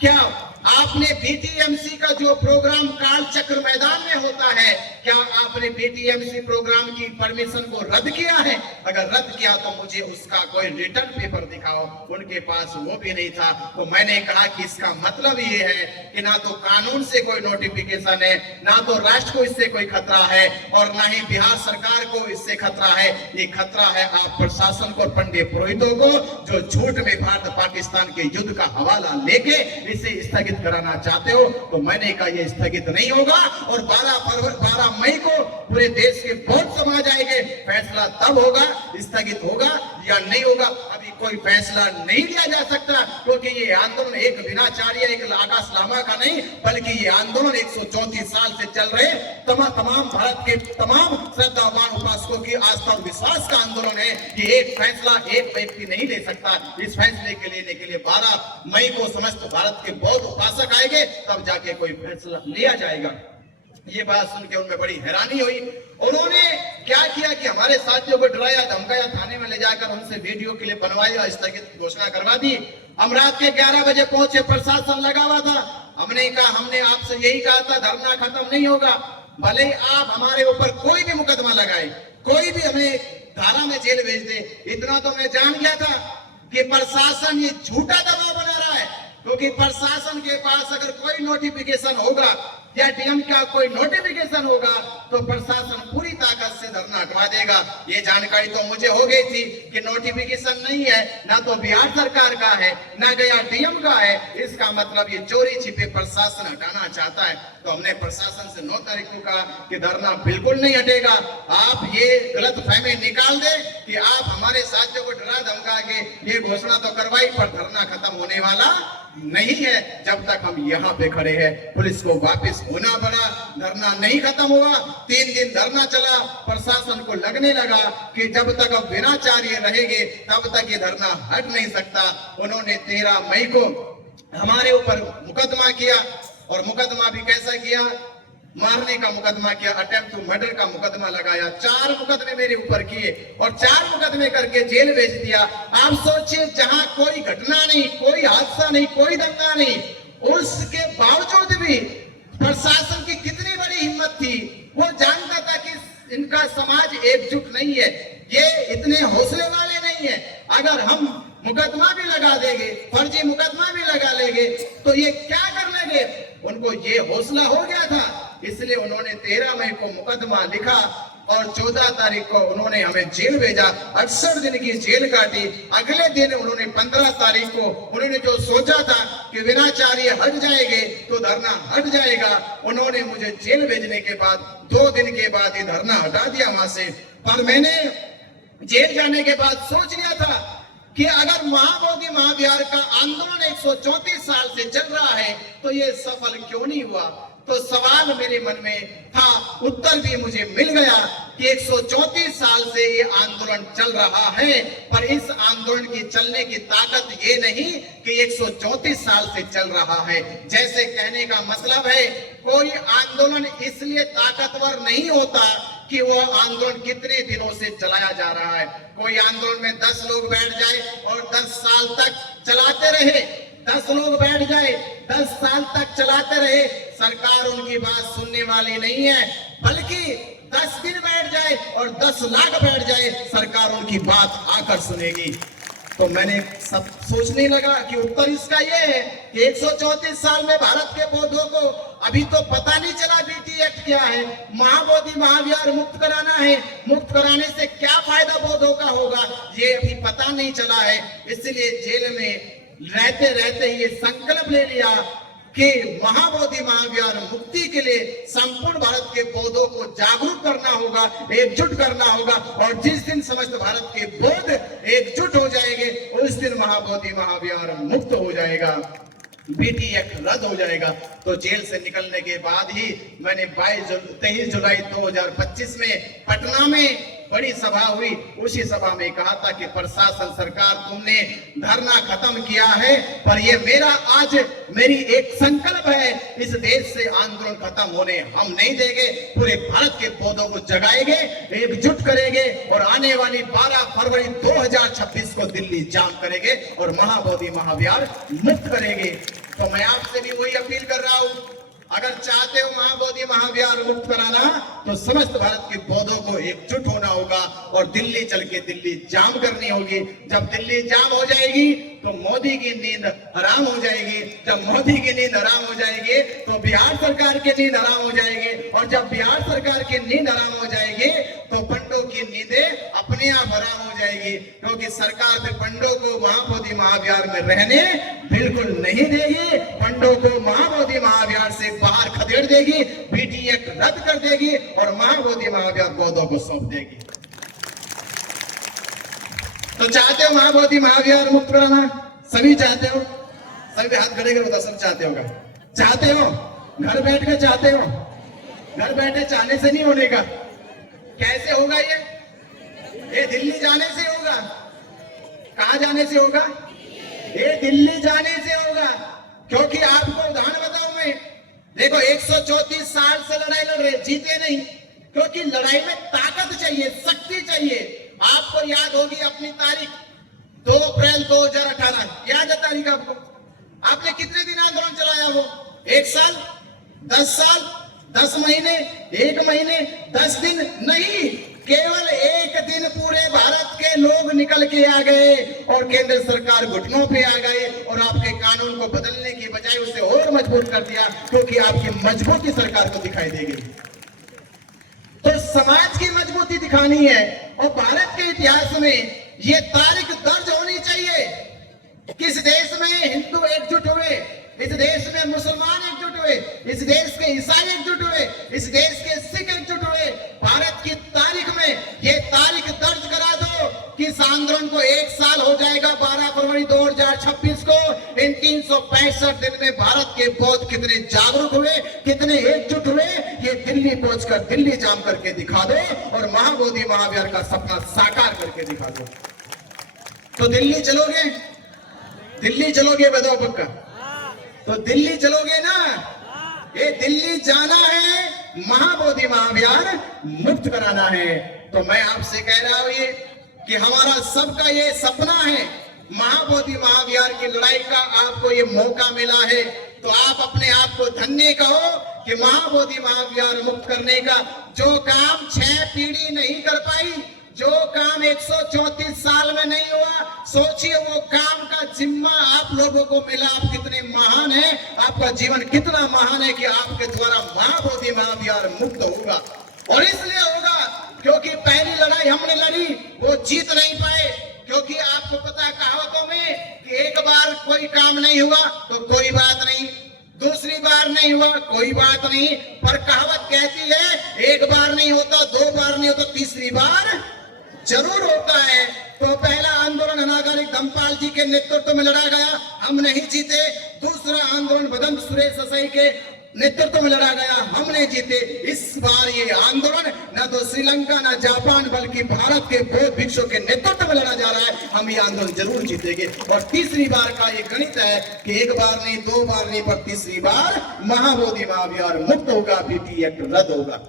क्या आपने बीटीएमसी का जो प्रोग्राम काल चक्र मैदान में होता है, क्या आपने बीटीएमसी प्रोग्राम की परमिशन को रद्द किया है? अगर रद्द किया तो मुझे उसका कोई रिटर्न पेपर दिखाओ। उनके पास वो भी नहीं था। तो मैंने कहा कि इसका मतलब ये है कि ना तो कानून से कोई नोटिफिकेशन है, ना तो राष्ट्र को इससे कोई खतरा है, और ना ही बिहार सरकार को इससे खतरा है। ये खतरा है आप प्रशासन को, पंडित पुरोहितों को, जो झूठ में भारत पाकिस्तान के युद्ध का हवाला लेके इसे स्थगित कराना चाहते हो। तो मैंने कहा ये स्थगित नहीं होगा, और 12 मई को पूरे देश के बहुत समाज आएंगे। फैसला तब होगा, स्थगित होगा या नहीं होगा, अभी कोई फैसला नहीं लिया जा सकता, क्योंकि ये आंदोलन एक विनाचार्य, एक आकाश लामा का नहीं, बल्कि ये आंदोलन 134 साल से चल रहे तमाम भारत के तमाम श्रद्धावान उपासकों की आस्था और विश्वास का आंदोलन है। ये एक फैसला एक व्यक्ति नहीं ले सकता। इस फैसले के लेने के लिए 12 मई को समस्त भारत के बौद्ध उपासक आएंगे, तब जाके कोई फैसला लिया जाएगा। ये बात सुन के उनमें बड़ी हैरानी हुई। उन्होंने क्या किया कि हमारे साथियों को डराया, धमकाया, थाने में ले जाकर उनसे वीडियो के लिए बनवाई और स्थगित घोषणा करवा दी। हम रात के 11 बजे पहुंचे, प्रशासन लगा हुआ था। हमने आपसे यही कहा था, धरना खत्म नहीं होगा, भले आप हमारे ऊपर कोई भी मुकदमा लगाए, कोई भी हमें धारा में जेल भेज दे। इतना तो मैं जान गया था कि प्रशासन ये झूठा दबाव बना रहा है, क्योंकि प्रशासन के पास अगर कोई नोटिफिकेशन होगा या डीएम का कोई नोटिफिकेशन होगा तो प्रशासन पूरी ताकत से धरना हटवा देगा। ये जानकारी तो मुझे हो गई थी कि नोटिफिकेशन नहीं है, ना तो बिहार सरकार का है, ना गया डीएम का है। इसका मतलब ये चोरी छिपे प्रशासन हटाना चाहता है। तो हमने प्रशासन से 9 तारीख को कहा कि धरना बिल्कुल नहीं हटेगा। आप ये गलत फहमी निकाल दे कि आप हमारे साथियों को डरा धमका के ये घोषणा तो करवाई, पर धरना खत्म होने वाला नहीं है जब तक हम यहाँ पे खड़े हैं। पुलिस को वापस होना पड़ा, धरना नहीं खत्म हुआ। 3 दिन धरना चला। प्रशासन को लगने लगा कि जब तक अब विनाचार्य रहेंगे तब तक ये धरना हट नहीं सकता। उन्होंने 13 मई को हमारे ऊपर मुकदमा किया, और मुकदमा भी कैसा किया, मारने का मुकदमा किया, अटेम्प्ट टू मर्डर का मुकदमा लगाया। 4 मुकदमे मेरे ऊपर किए और 4 मुकदमे करके जेल भेज दिया। आप सोचिए, जहां कोई घटना नहीं, कोई हादसा नहीं, कोई दंगा नहीं, उसके बावजूद भी प्रशासन की कितनी बड़ी हिम्मत थी। वो जानता था कि इनका समाज एकजुट नहीं है, ये इतने हौसले वाले नहीं है। अगर हम मुकदमा भी लगा देंगे, फर्जी मुकदमा भी लगा लेंगे, तो ये क्या कर लेंगे। उनको ये हौसला हो गया था, इसलिए उन्होंने 13 मई को मुकदमा लिखा और 14 तारीख को उन्होंने हमें जेल भेजा। 68 दिन की जेल काटी। अगले दिन उन्होंने 15 तारीख को उन्होंने जो सोचा था कि विनाचार्य हट जाएंगे तो धरना हट जाएगा, उन्होंने मुझे जेल भेजने के बाद 2 दिन के बाद ये धरना हटा दिया वहां से। पर मैंने जेल जाने के बाद सोच लिया था कि अगर महाबोधि महाविहार का आंदोलन 134 साल से चल रहा है तो ये सफल क्यों नहीं हुआ। तो सवाल मेरे मन में था, उत्तर भी मुझे मिल गया कि 134 साल से ये आंदोलन चल रहा है, पर इस आंदोलन की चलने की ताकत ये नहीं कि 134 साल से चल रहा है। जैसे कहने का मतलब है, कोई आंदोलन इसलिए ताकतवर नहीं होता कि वो आंदोलन कितने दिनों से चलाया जा रहा है। कोई आंदोलन में 10 लोग बैठ जाए और 10 साल तक चलाते रहे, 10 लोग बैठ जाए 10 साल तक चलाते रहे, सरकार उनकी बात सुनने वाली नहीं है। बल्कि 10 दिन बैठ जाए और 10 लाख बैठ जाए, सरकार उनकी बात आकर सुनेगी। तो मैंने सब सोचने लगा कि उत्तर इसका ये है कि 134 साल में भारत के बौद्धों को अभी तो पता नहीं चला बीटी एक्ट क्या है, महाबोधि महाविहार मुक्त कराना है, मुक्त कराने से क्या फायदा बौद्धों का होगा, ये अभी पता नहीं चला है। इसलिए जेल में रहते रहते ये संकल्प ले लिया कि महाबोधि महाविहार मुक्ति के लिए संपूर्ण भारत के बौद्धों को जागरूक करना होगा, एकजुट करना होगा। और जिस दिन समस्त भारत के बौद्ध एकजुट हो जाएंगे उस दिन महाबोधि महाविहार मुक्त हो जाएगा, बीटी एक्ट रद्द हो जाएगा। तो जेल से निकलने के बाद ही मैंने 23 जुलाई 2025 में पटना में बड़ी सभा हुई। उसी सभा में कहा था कि प्रशासन सरकार तुमने धरना खत्म किया है, पर ये मेरी एक संकल्प है, इस देश से आंदोलन खत्म होने हम नहीं देंगे। पूरे भारत के बौद्धों को जगाएंगे, एकजुट करेंगे और आने वाली 12 फरवरी 2026 को दिल्ली जाम करेंगे और महाबोधि महाविहार मुक्त करेंगे। तो मैं आपसे भी वही अपील कर रहा हूं, अगर चाहते हो महाबोधि महाविहार मुक्त कराना तो समस्त भारत के बौद्धों को एकजुट होना होगा और दिल्ली चल के दिल्ली जाम करनी होगी। जब दिल्ली जाम हो जाएगी तो मोदी की नींद हराम हो जाएगी, जब मोदी की नींद हराम हो जाएगी तो बिहार सरकार की नींद हराम हो जाएगी, और जब बिहार सरकार की नींद हराम हो जाएगी तो पंडों की नींदें अपने आप हराम हो जाएगी, क्योंकि सरकार फिर पंडों को महाबोधि महाविहार में रहने बिल्कुल नहीं देगी। पंडों को महाबोधि महाविहार से बाहर खदेड़ देगी, बीटी एक्ट रद्द कर देगी और महाबोधि महाविहार बौद्धों को सौंप देगी। तो चाहते हो महाबोधि महाविहार मुक्त कराना? सभी चाहते हो? सभी हाथ खड़े कर बता, सब चाहते होगा? चाहते हो? घर बैठ के चाहते हो? घर बैठे चाहने से नहीं होने का। कैसे होगा ये दिल्ली जाने से होगा। कहां जाने से होगा? ये दिल्ली जाने से होगा। क्योंकि आपको उदाहरण बताऊं मैं, देखो 134 साल से लड़ाई लड़ रहे, जीते नहीं, क्योंकि लड़ाई में ताकत चाहिए, शक्ति चाहिए। आपको याद होगी अपनी तारीख 2 अप्रैल 2018, याद है तारीख आपको? आपने कितने दिन आंदोलन चलाया? वो 1 साल, 10 साल, 10 महीने, 1 महीने, 10 दिन नहीं, केवल 1 दिन पूरे भारत के लोग निकल के आ गए और केंद्र सरकार घुटनों पे आ गए और आपके कानून को बदलने की बजाय उसे और मजबूत कर दिया, क्योंकि आपकी मजबूती सरकार को दिखाई देगी। तो समाज की मजबूती दिखानी है और भारत के इतिहास में ये तारीख दर्ज होनी चाहिए। किस देश में हिंदू एकजुट हुए, इस देश में मुसलमान एकजुट हुए, इस देश के ईसाई एकजुट हुए, इस देश के सिख एकजुट हुए। भारत की तारीख में ये तारीख दर्ज करा दो कि इस आंदोलन को 1 साल हो जाएगा 12 फरवरी 2026 को। इन 365 दिन में भारत के बौद्ध कितने जागरूक हुए, कितने एकजुट हुए, ये दिल्ली पहुंचकर दिल्ली जाम करके दिखा दो और महाबोधि महाविहार का सपना साकार करके दिखा दो। तो दिल्ली चलोगे? दिल्ली चलोगे? बताओ पक्का? तो दिल्ली चलोगे ना? ये दिल्ली जाना है, महाबोधि महाविहार मुक्त कराना है। तो मैं आपसे कह रहा हूं ये कि हमारा सबका ये सपना है, महाबोधि महाविहार की लड़ाई का आपको ये मौका मिला है, तो आप अपने आप को धन्य कहो कि महाबोधि महाविहार मुक्त करने का जो काम 6 पीढ़ी नहीं कर पाई, जो काम 134 साल में नहीं हुआ, सोचिए वो काम का जिम्मा आप लोगों को मिला। आप कितने महान हैं, आपका जीवन कितना महान है कि आपके द्वारा महाबोधि महाविहार मुक्त होगा। और इसलिए होगा क्योंकि पहली लड़ाई हमने लड़ी, वो जीत नहीं पाए, क्योंकि आपको पता है कहावतों में कि एक बार कोई काम नहीं हुआ तो कोई बात नहीं, दूसरी बार नहीं हुआ कोई बात नहीं, पर कहावत कहती है एक बार नहीं होता, 2 बार नहीं होता, तीसरी बार जरूर होता है। तो पहला आंदोलन अनागारिक धम्मपाल जी के नेतृत्व में लड़ा गया, हम नहीं जीते। दूसरा आंदोलन भदंत सुरेश ससाई के नेतृत्व में लड़ा गया, हमने जीते। इस बार ये आंदोलन न तो श्रीलंका न जापान बल्कि भारत के बौद्ध भिक्षुओं के नेतृत्व में लड़ा जा रहा है। हम ये आंदोलन जरूर जीतेंगे और तीसरी बार का ये गणित है कि 1 बार नहीं, 2 बार नहीं, पर तीसरी बार महाबोधि महाविहार मुक्त होगा, बीटी एक्ट रद्द होगा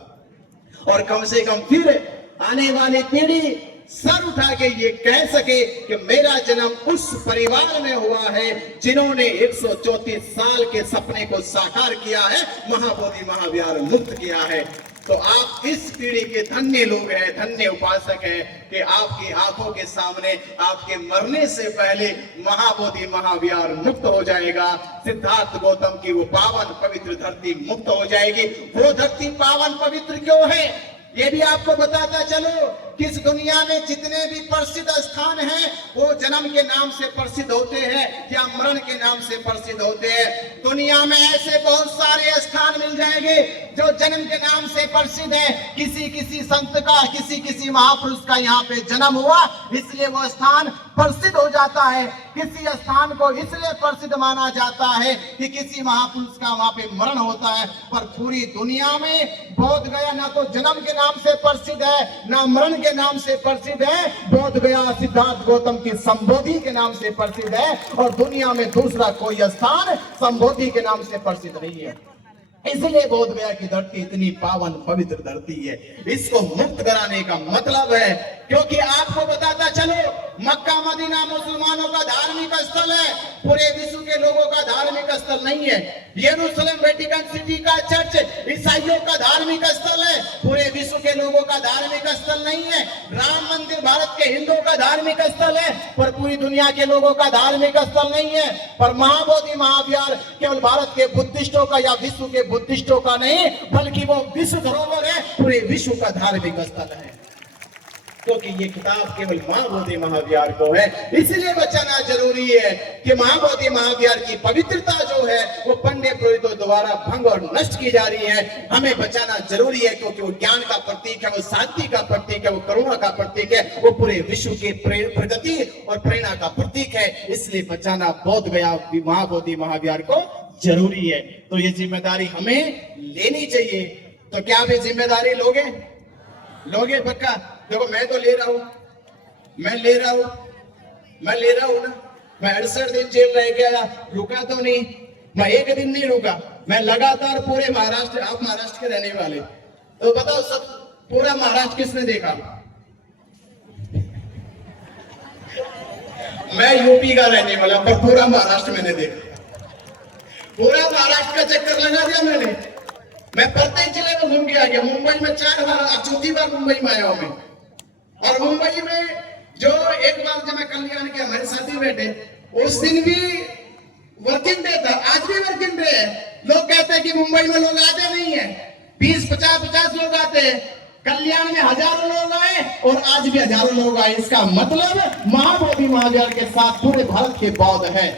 और कम से कम फिर आने वाली पीढ़ी सर उठा के ये कह सके कि मेरा जन्म उस परिवार में हुआ है जिन्होंने 134 साल के सपने को साकार किया है, महाबोधि महाविहार मुक्त किया है। तो आप इस पीढ़ी के धन्य लोग हैं, धन्य उपासक हैं कि आपकी आंखों के सामने आपके मरने से पहले महाबोधि महाविहार मुक्त हो जाएगा। सिद्धार्थ गौतम की वो पावन पवित्र धरती मुक्त हो जाएगी। वो धरती पावन पवित्र क्यों है ये भी आपको बताता चलो। किस दुनिया में जितने भी प्रसिद्ध स्थान हैं वो जन्म के नाम से प्रसिद्ध होते हैं या मरण के नाम से प्रसिद्ध होते हैं। दुनिया में ऐसे बहुत सारे स्थान मिल जाएंगे जो जन्म के नाम से प्रसिद्ध है, किसी संत का, किसी महापुरुष का यहाँ पे जन्म हुआ इसलिए वो स्थान प्रसिद्ध हो जाता है। किसी स्थान को इसलिए प्रसिद्ध माना जाता है कि किसी महापुरुष का वहाँ पे मरण होता है। पर पूरी दुनिया में बोध गया ना तो जन्म के नाम से प्रसिद्ध है ना मरण के नाम से प्रसिद्ध है। बोध गया सिद्धार्थ गौतम की संबोधि के नाम से प्रसिद्ध है और दुनिया में दूसरा कोई स्थान संबोधि के नाम से प्रसिद्ध नहीं है। इसलिए बोध गया की धरती इतनी पावन पवित्र धरती है। इसको मुक्त कराने का मतलब है, क्योंकि आपको बताता चलो मक्का मदीना मुसलमानों का धार्मिक स्थल है, पूरे विश्व के लोगों का धार्मिक स्थल नहीं है। यरूशलेम वेटिकन सिटी का चर्च ईसाइयों का धार्मिक स्थल है, पूरे विश्व के लोगों का धार्मिक स्थल नहीं है। राम मंदिर भारत के हिंदुओं का धार्मिक स्थल है पर पूरी दुनिया के लोगों का धार्मिक स्थल नहीं है। पर महाबोधि महाविहार केवल भारत के बुद्धिस्टों का या विश्व के बुद्धिस्टों का नहीं बल्कि वो विश्व धरोहर है, पूरे विश्व का धार्मिक स्थल है। क्योंकि ये खिताब केवल महाबोधि महाविहार को है। इसलिए बचाना जरूरी है कि महाबोधि महाविहार की पवित्रता जो है वो पंडित पुरोहितों द्वारा भंग और नष्ट की जा रही है। हमें बचाना जरूरी है क्योंकि वो ज्ञान का प्रतीक है, वो शांति का प्रतीक है, वो करुणा का प्रतीक है, वो पूरे विश्व के प्रगति और प्रेरणा का प्रतीक है। इसलिए बचाना बोध गया महाबोधि महाविहार को जरूरी है। तो ये जिम्मेदारी हमें लेनी चाहिए। तो क्या आप ये जिम्मेदारी लोगे पक्का? देखो मैं तो ले रहा हूं, मैं ले रहा हूं ना। मैं 68 दिन जेल रह गया, रुका तो नहीं, मैं एक दिन नहीं रुका, मैं लगातार पूरे महाराष्ट्र, आप महाराष्ट्र के रहने वाले, तो बताओ सब पूरा महाराष्ट्र किसने देखा? मैं यूपी का रहने वाला, पर पूरा महाराष्ट्र मैंने देखा, पूरा महाराष्ट्र का चक्कर लगा दिया मैंने। मैं प्रत्येक जिले में घूम के आ गया। मुंबई में 4 बार, चौथी बार मुंबई में आया हूं मैं। और मुंबई में जो एक बार जब मैं कल्याण के हमारे साथी बैठे, उस दिन भी वर्किंग डे था, आज भी वर्किंग डे है। लोग कहते हैं कि मुंबई में लोग आते नहीं है, 20-50 लोग आते हैं। कल्याण में हजारों लोग आए और आज भी हजारों लोग आए। इसका मतलब महाबोधि महाविहार के साथ पूरे भारत के बौद्ध है।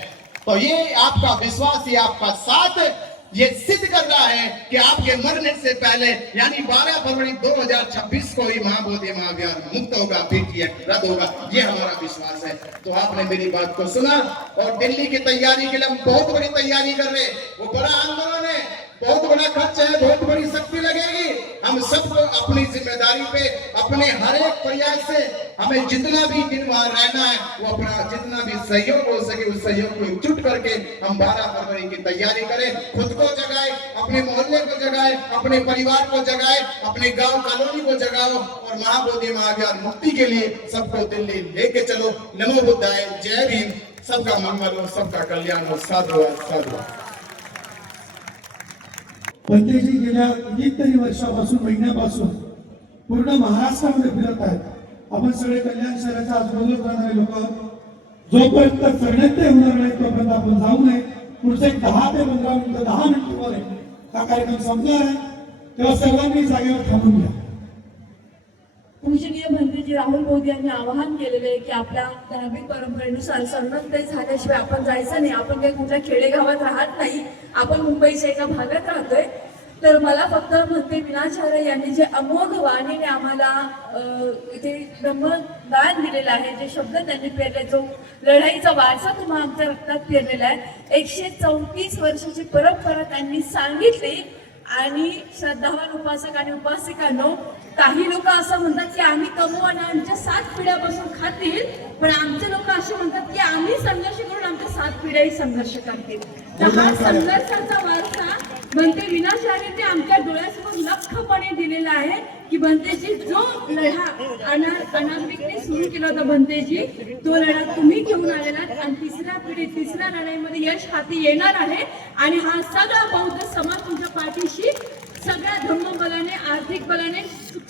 तो ये आपका विश्वास, ये आपका साथ ये सिद्ध कर रहा है कि आपके मरने से पहले यानी 12 फरवरी 2026 को ही महाबोधि महाविहार मुक्त होगा, फिर रद्द होगा। ये हमारा विश्वास है। तो आपने मेरी बात को सुना और दिल्ली की तैयारी के लिए हम बहुत बड़ी तैयारी कर रहे हैं। वो बड़ा आंदोलन है, बहुत बड़ा खर्च है, बहुत बड़ी शक्ति लगेगी। हम सबको अपनी जिम्मेदारी पे, अपने हर एक प्रयास से हमें जितना भी दिन वहां रहना है वो अपना जितना भी सहयोग हो सके उस सहयोग को एकजुट करके हम 12 फरवरी की तैयारी करें। खुद को जगाए, अपने मोहल्ले को जगाए, अपने परिवार को जगाए, अपने गांव कॉलोनी को जगाओ और महाबोधि महाविहार मुक्ति के लिए सबको दिल्ली लेके चलो। नमो बुद्धाय, जय भीम। सबका मंगल हो, सबका कल्याण हो। साधु साधु। पंतेजी गेल्या कितीतरी वर्षापासून, महिन्यापासून पूर्ण महाराष्ट्रामध्ये फिरत आहेत। आपण सगळे कल्याण शहराच्या आजूबाजूला राहणारे लोक जोपर्यंत चढण्यात होणार नाही तोपर्यंत आपण जाऊ नये। पुढचे 10 ते 15 मिनिटं, 10 मिनिटांमध्ये हा कार्यक्रम संपणार आहे, तेव्हा सर्वांनी जागेवर थांबून घ्या। पूजनीय भंतेजी राहुल बोध यांनी आवाहन केलेले आहे की आपल्या धार्मिक परंपरेनुसार सर्वोदय झाल्याशिवाय आपण जायचं नाही। आपण काही कुठल्या खेडेगावात राहत नाही, आपण मुंबईच्या एका भागात राहतोय। तर मला फक्त भंते विनाचार्य यांनी जे अमोघ वाणीने आम्हाला इथे ब्रह्मदान दिलेलं आहे, जे शब्द त्यांनी पेरले, जो लढाईचा वारसा तुम्हा आमच्या रक्तात पेरलेला आहे, 134 वर्षाची परंपरा त्यांनी सांगितली। आणि श्रद्धावान उपासक आणि उपासिकांनो, काही लोक असं म्हणतात की आम्ही कमवू आणि आमच्या 7 पिढ्यापासून खातील, पण आमचे लोक असे म्हणतात की आम्ही संघर्ष करून आमच्या 7 पिढ्याही संघर्ष करतील। तर हा संघर्षाचा वारसा भंते विनाचार्यांनी आमच्या डोळ्यासमोर लख्खपणे दिलेला आहे की भंतेजी जो लढा अनागरिकने सुरू केला होता, भंतेजी तो लढा तुम्ही घेऊन आलेला आणि तिसऱ्या लढाईमध्ये यश हाती येणार आहे। आणि हा सगळा बौद्ध समाज तुमच्या पाठीशी सगळ्या धर्म बलाने, आर्थिक बलाने,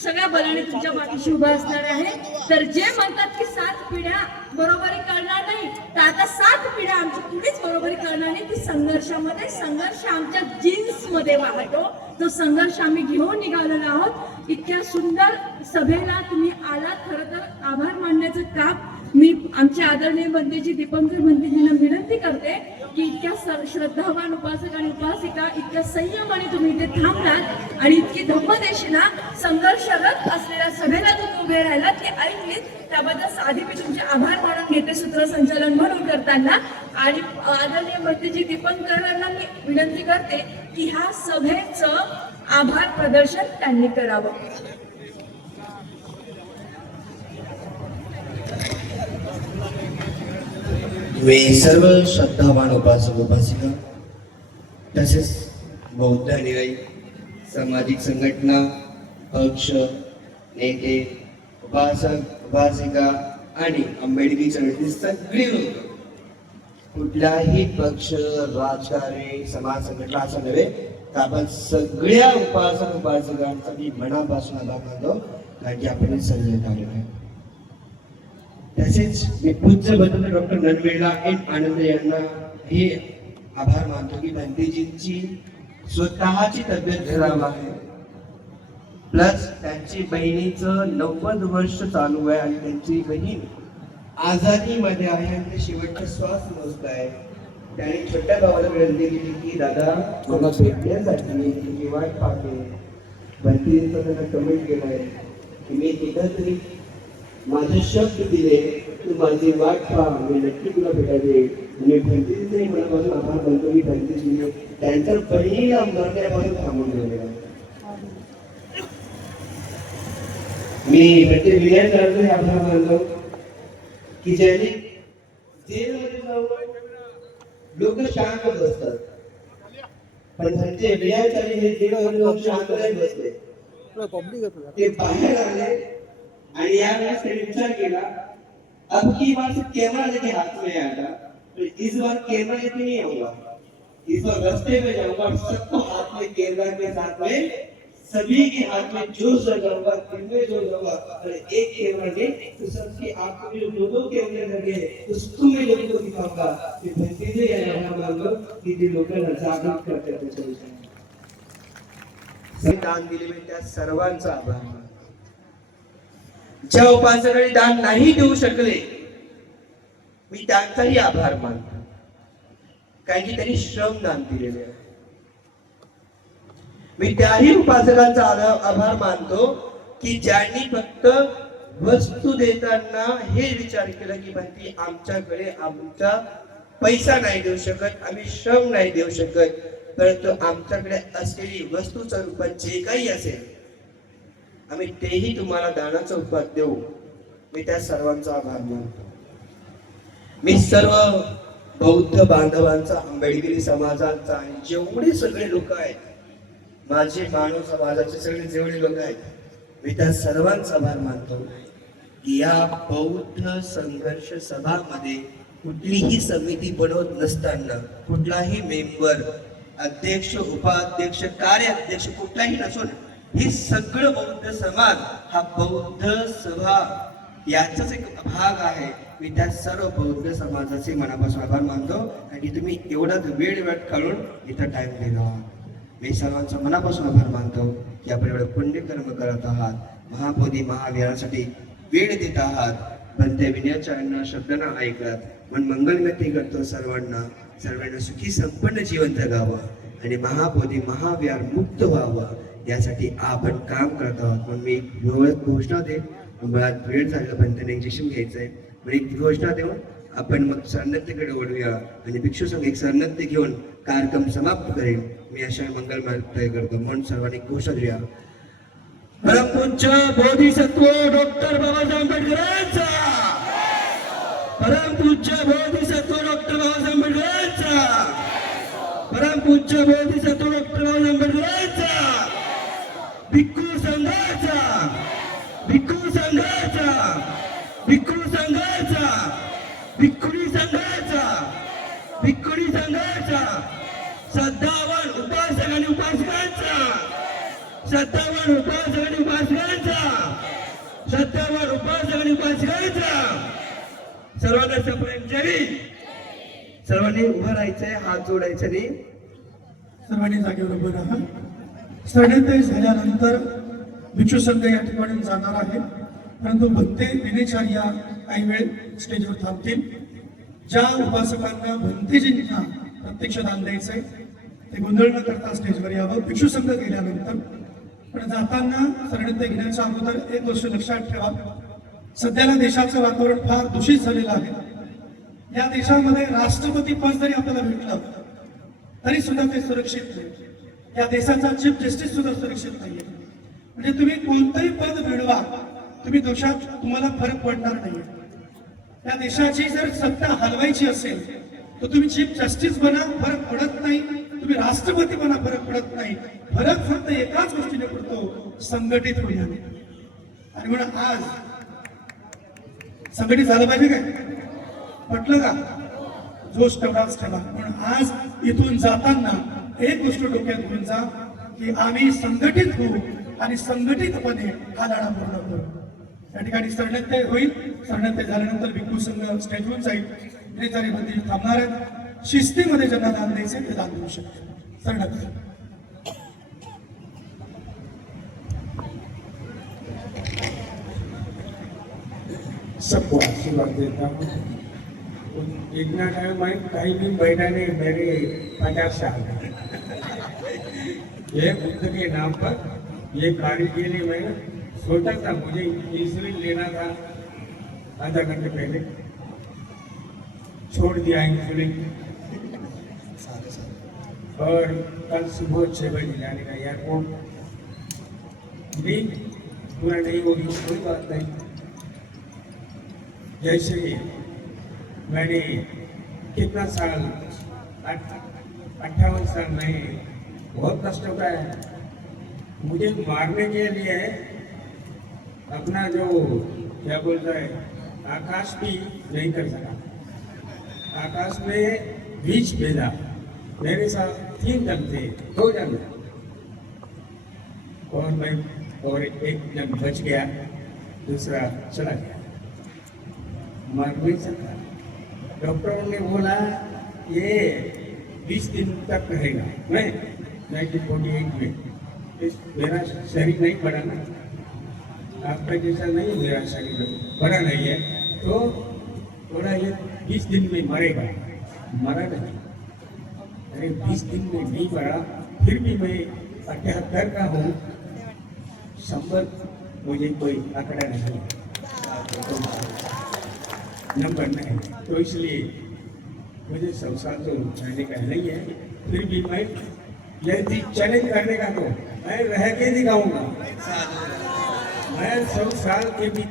सगळ्या बलाने तुमच्या पाठीशी उभा असणार आहे। तर जे म्हणतात की 7 पिढ्या बरोबरी करणार नाही, तर आता 7 पिढ्या आमची कुणीच बरोबरी करणार नाही। ती संघर्षामध्ये, संघर्ष आमच्या जीन्स मध्ये वाहतो, तो संघर्ष आम्ही घेऊन निघालेलो आहोत। इतक्या सुंदर सभेला तुम्ही आलात, खरं तर आभार मानण्याचं काम मी आमचे आदरणीय भंतेजी दीपंकर भंतेजींना विनंती करते की इतक्या श्रद्धावान उपासक आणि उपासिका इतक्या संयमाने तुम्ही इथे थांबलात आणि इतकी धम्मदेशीला संघर्षरत असलेल्या सभेला तुम्ही उभे राहिलात, ते ऐकलीत, त्याबद्दल आधी मी तुमचे आभार मानून घेते सूत्रसंचालन म्हणून करताना। आणि आदरणीय भंतेजी दीपंकरांना मी विनंती करते की ह्या सभेचं आभार प्रदर्शन त्यांनी करावं। मी सर्व श्रद्धावान उपासक उपासिका तसेच बौद्ध अनुयायी, सामाजिक संघटना, पक्ष, नेते, उपासक उपासिका आणि आंबेडकरी चळवळीतील सगळे लोक, कुठलाही पक्ष, राजकारणी, समाज संघटना असं नव्हे, तर आपण सगळ्या उपासक उपासिकांचा मी मनापासून आभार मानतो, कारण की आपण सर्व कार्य आहे। तसेच मी पूज्य बंधू डॉक्टर ननवेला एन आनंद यांना हे आभार मानतो की भंतेजींची स्वतःची तब्येत खराब आहे, प्लस त्यांची बहिणीचं 90 वर्ष चालू आहे आणि त्यांची बहीण आजारी मध्ये आहे आणि ते शेवटचा श्वास मोजत आहे. त्याने छोट्या भावाला विनंती केली की दादा मला भेटण्यासाठी मी वाट पाहते. बंटीचं त्यांना कमेंट केलंय की मी एकदा तरी माझे शब्द दिले तू माझी वाट पहा, मी नक्की तुला भेटायचे. आणि बंटीचंही मनापासून आभार मानतो की बंटीजीने त्यांच्या बहिणीला मरण्यापासून थांबून दिलेला. मी बंटी विनय करायचे आभार मानतो की ज्यांनी जेलमध्ये जाऊन लोक शांत बसतात, पण त्यांचे विनयाचारी हे जेलमध्ये जाऊन शांत नाही बसले. ते बाहेर आले आणि यावेळेस त्यांनी विचार केला अब की बार से कैमरा लेके हाथ में आया था, तो इस बार कैमरा लेके नहीं आऊंगा, इस बार रास्ते में जाऊंगा और सबको हाथ में कैमरा के साथ में सभी के हाथ में जोश लगाऊंगा, दिल में जोश लगाऊंगा और एक कैमरा ले तो सबकी आंखों में जो दो कैमरे लगे उसको मैं लोगों को दिखाऊंगा कि भक्ति या नाम मान लो कि जे लोकांना जागृत करते त्याच्याविषयी. दान दिले मी त्या सर्वांचा आभार मानतो. ज्या उपासकांनी दान नाही देऊ शकले मी त्यांचाही आभार मानतो, कारण की त्यांनी श्रम दान दिलेले आहे. मी त्याही उपासकांचा आभार मानतो की ज्यांनी फक्त वस्तू देताना हे विचार केला की भक्ती आमच्याकडे आमचा पैसा नाही देऊ शकत, आम्ही श्रम नाही देऊ शकत, परंतु आमच्याकडे असलेली वस्तूच्या रूपात जे काही असेल आम्ही तेही तुम्हाला दानाच्या रूपात देऊ. मी त्या सर्वांचा आभार मानतो. मी सर्व बौद्ध बांधवांचा, आंबेडकरी समाजाचा आणि जेवढे सगळे लोक आहेत, माझे मानव समाजाचे सगळे जेवढे लोक आहेत, मी त्या सर्वांचा आभार मानतो की या बौद्ध संघर्ष सभामध्ये कुठलीही समिती बनवत नसताना कुठलाही मेंबर, अध्यक्ष, उपाध्यक्ष, कार्याध्यक्ष कुठलाही नसून हे सगळं बौद्ध समाज हा बौद्ध सभा याचाच एक भाग आहे. मी त्या सर्व बौद्ध समाजाचे मनापासून आभार मानतो आणि तुम्ही एवढा वेळ काढून इथं टाइम दिला. मी सर्वांचा मनापासून आभार मानतो की आपण एवढं पुण्यकर्म करत आहात, महाबोधी महावीरासाठी वेळ देत आहात, पण त्या विनयाच्या शब्दांना ऐकलात. पण मंगलमती करतो सर्वांना सुखी संपन्न जीवन जगावं आणि महाबोधी महावीर मुक्त व्हावं यासाठी आपण काम करत आहोत. पण मी एक घोषणा दे, मला वेळ झाला पण त्यांना इंजेक्शन घ्यायचंय. मग एक घोषणा देऊन आपण मग सरनत्यकडे ओढूया आणि भिक्षू संघ एक सरनत्य घेऊन कार्यक्रम समाप्त करेल. मी अशा मंगलमय करतो म्हणून सर्वांनी घोषणा देऊया. परमपूज्य बोधिसत्व डॉक्टर बाबासाहेब आंबेडकरांचा, परमपूज्य बोधिसत्व डॉक्टर बाबासाहेब आंबेडकरांचा, परमपूज्य बोधिसत्व डॉक्टर बाबासाहेब आंबेडकरांचा, भिक्खू संघाचा, भिक्खू संघाचा, भिक्खू संघाचा, भिक्खुनी संघाचा, भिक्खुनी संघाचा, श्रद्धावान उपासक आणि उपासकांचा, श्रद्धावान उपासक आणि उपासकांचा, श्रद्धावान उपासक आणि उपासकांचा. सर्वांना सप्रेम जय. सर्वांनी उभं राहायचंय, हात जोडायचे आणि सर्वांनी जागेवर उभं राहा. स्वर्णोदय झाल्यानंतर भिक्षू संघ या ठिकाणी जाणार आहे, परंतु भक्ते दिनेचार्या काही वेळ स्टेजवर थांबतील. ज्या उपासकांना भंतेजींना प्रत्यक्ष दान द्यायचंय ते गोंधळ न करता स्टेजवर यावं. भिक्षू संघ गेल्यानंतर पण जाताना स्वर्णोदय घेण्याच्या अगोदर एक गोष्ट लक्षात ठेवा, सध्याला देशाचं वातावरण फार दूषित झालेलं आहे. या देशामध्ये राष्ट्रपती पद जरी आपल्याला भेटलं तरी सुद्धा ते सुरक्षित नाही. या देशाचा चीफ जस्टिस सुद्धा सुरक्षित नाहीये. म्हणजे तुम्ही कोणतंही पद मिळवा, तुम्ही दोषात तुम्हाला फरक पडणार नाहीये. या देशाची जर सत्ता हलवायची असेल तर तुम्ही चीफ जस्टिस बना, फरक पडत नाही. तुम्ही राष्ट्रपती बना, फरक पडत नाही. फरक फक्त एकाच गोष्टीने पडतो, संघटित होण्याने. आणि म्हणून आज संघटित झालं पाहिजे काय? पटलं का? जोश तेवढाच ठेवा. म्हणून आज इथून जाताना एक गोष्ट डोक्यात घेऊन जा की आम्ही संघटित होऊ आणि संघटितपणे हा लढा पूर्ण करू. या ठिकाणी सरनत्य होईल. सरनत्य झाल्यानंतर भिक्खू संघ स्टेजवर जाईल. त्रिचारी बंदी थांबणार आहेत. शिस्तीमध्ये ज्यांना दान द्यायचे ते दान देऊ शकतात. सरनत्य सबको आशीर्वाद देता हूँ। इतना टाइम मैं कहीं भी बैठा नहीं, मेरे 50 साल ये बुद्ध के नाम पर ये कार्य के लिए मैं सोचा था, मुझे इंसुलिन लेना था आधा घंटे पहले, छोड़ दिया इंसुलिन और कल सुबह 6 बजे जाने का एयरपोर्ट। नींद पूरा नहीं होगी कोई बात नहीं, जैसे मैंने कितना साल 58 साल में बहुत कष्ट होता है, मुझे मारने के लिए अपना जो क्या बोलता है आकाश भी नहीं कर सका। आकाश में बीच भेजा, मेरे साथ 3 जन थे, 2 जन और मैं और एक जन बच गया, दूसरा चला गया, मर नहीं सकता। डॉक्टरों ने बोला ये 20 दिन तक रहेगा। मैं 1948 में मेरा शरीर नहीं बढ़ा ना, आपका जैसा नहीं मेरा शरीर बड़ा नहीं है, तो थोड़ा ये 20 दिन में मरेगा, मरा नहीं। अरे 20 दिन में नहीं मरा, फिर भी मैं 78 का हूँ, संबल मुझे कोई आंकड़ा नहीं, नंबर नहीं, तो इसलिए मुझे 100 साल तो रहने का नहीं है। फिर भी मैं यदि चैलेंज करने का तो मैं रह के दिखाऊंगा। मैं 100 साल के भी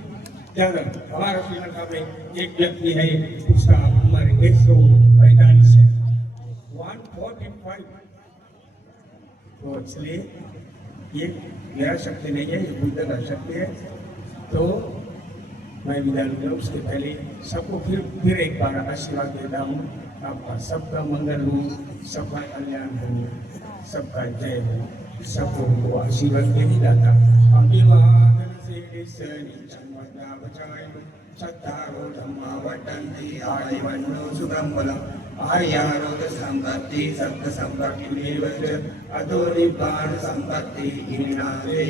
ज्यादा, हमारा श्रीलंका में एक व्यक्ति है, उसका उम्र 145 है, 145। तो इसलिए ये मेरा शक्ति नहीं है, ये बुद्ध का शक्ति है। तो मैं विदा लूँगा, उसके पहले सबको फिर एक बार आशीर्वाद देता हूँ। आपका सबका मंगल हो, सबका कल्याण हो, सबका जय हो, सबको आशीर्वाद के भी दाता। अभिवादन से चत्तारो धम्मा वर्तन्ते आयुर्वन्नो सुखं बलम् आयुरारोग्य संपत्ति सत्य संपत्तिमेव च अतो निब्बाण संपत्ति हीनाते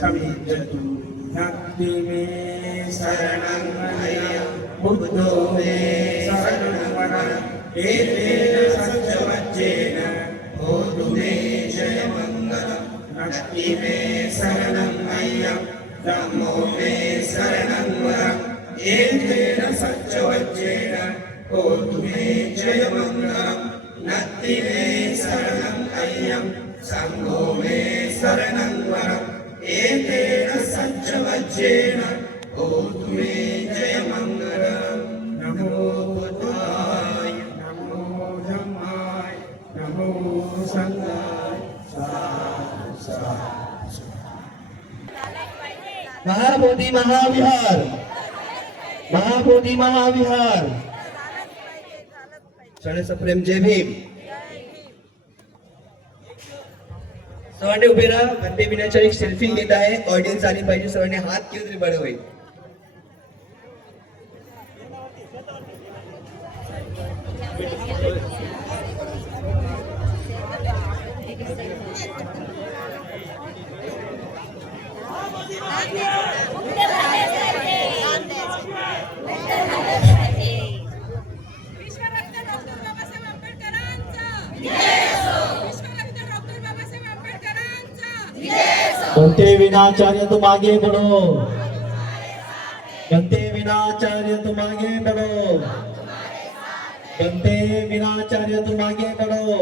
समिज्जतु। भक्ति में शरणं मय्यं बुद्धो मे शरणं वरम् एतेन सत्यवचेन होतु मे जयमङ्गलम्। भक्ति में शरणं मय्यं धम्मो मे शरणं वरम् एतेन सत्यवचेन होतु मे जयमङ्गलम्। नत्ति मे शरणं मय्यं संघो मे शरणं वरम् एतेन सत्यवचेन होतु मे जयमङ्गलम्। नमो बुद्धाय, नमो धम्माय, नमो संघाय। महाबोधी महाविहार, महाबोधी महाविहार। सगळ्यांचा प्रेम जय भीम। सर्वांनी उभे राहा, वंदे विनाच्या एक सेल्फी घेत आहे, ऑडियन्स आली पाहिजे, सर्वांनी हात केले तरी बरं होईल। बनते विनाचार्य तुम आगे बढ़ो, बनते विनाचार्य तुम आगे बढ़ो, बनते विनाचार्य तुम आगे बढ़ो।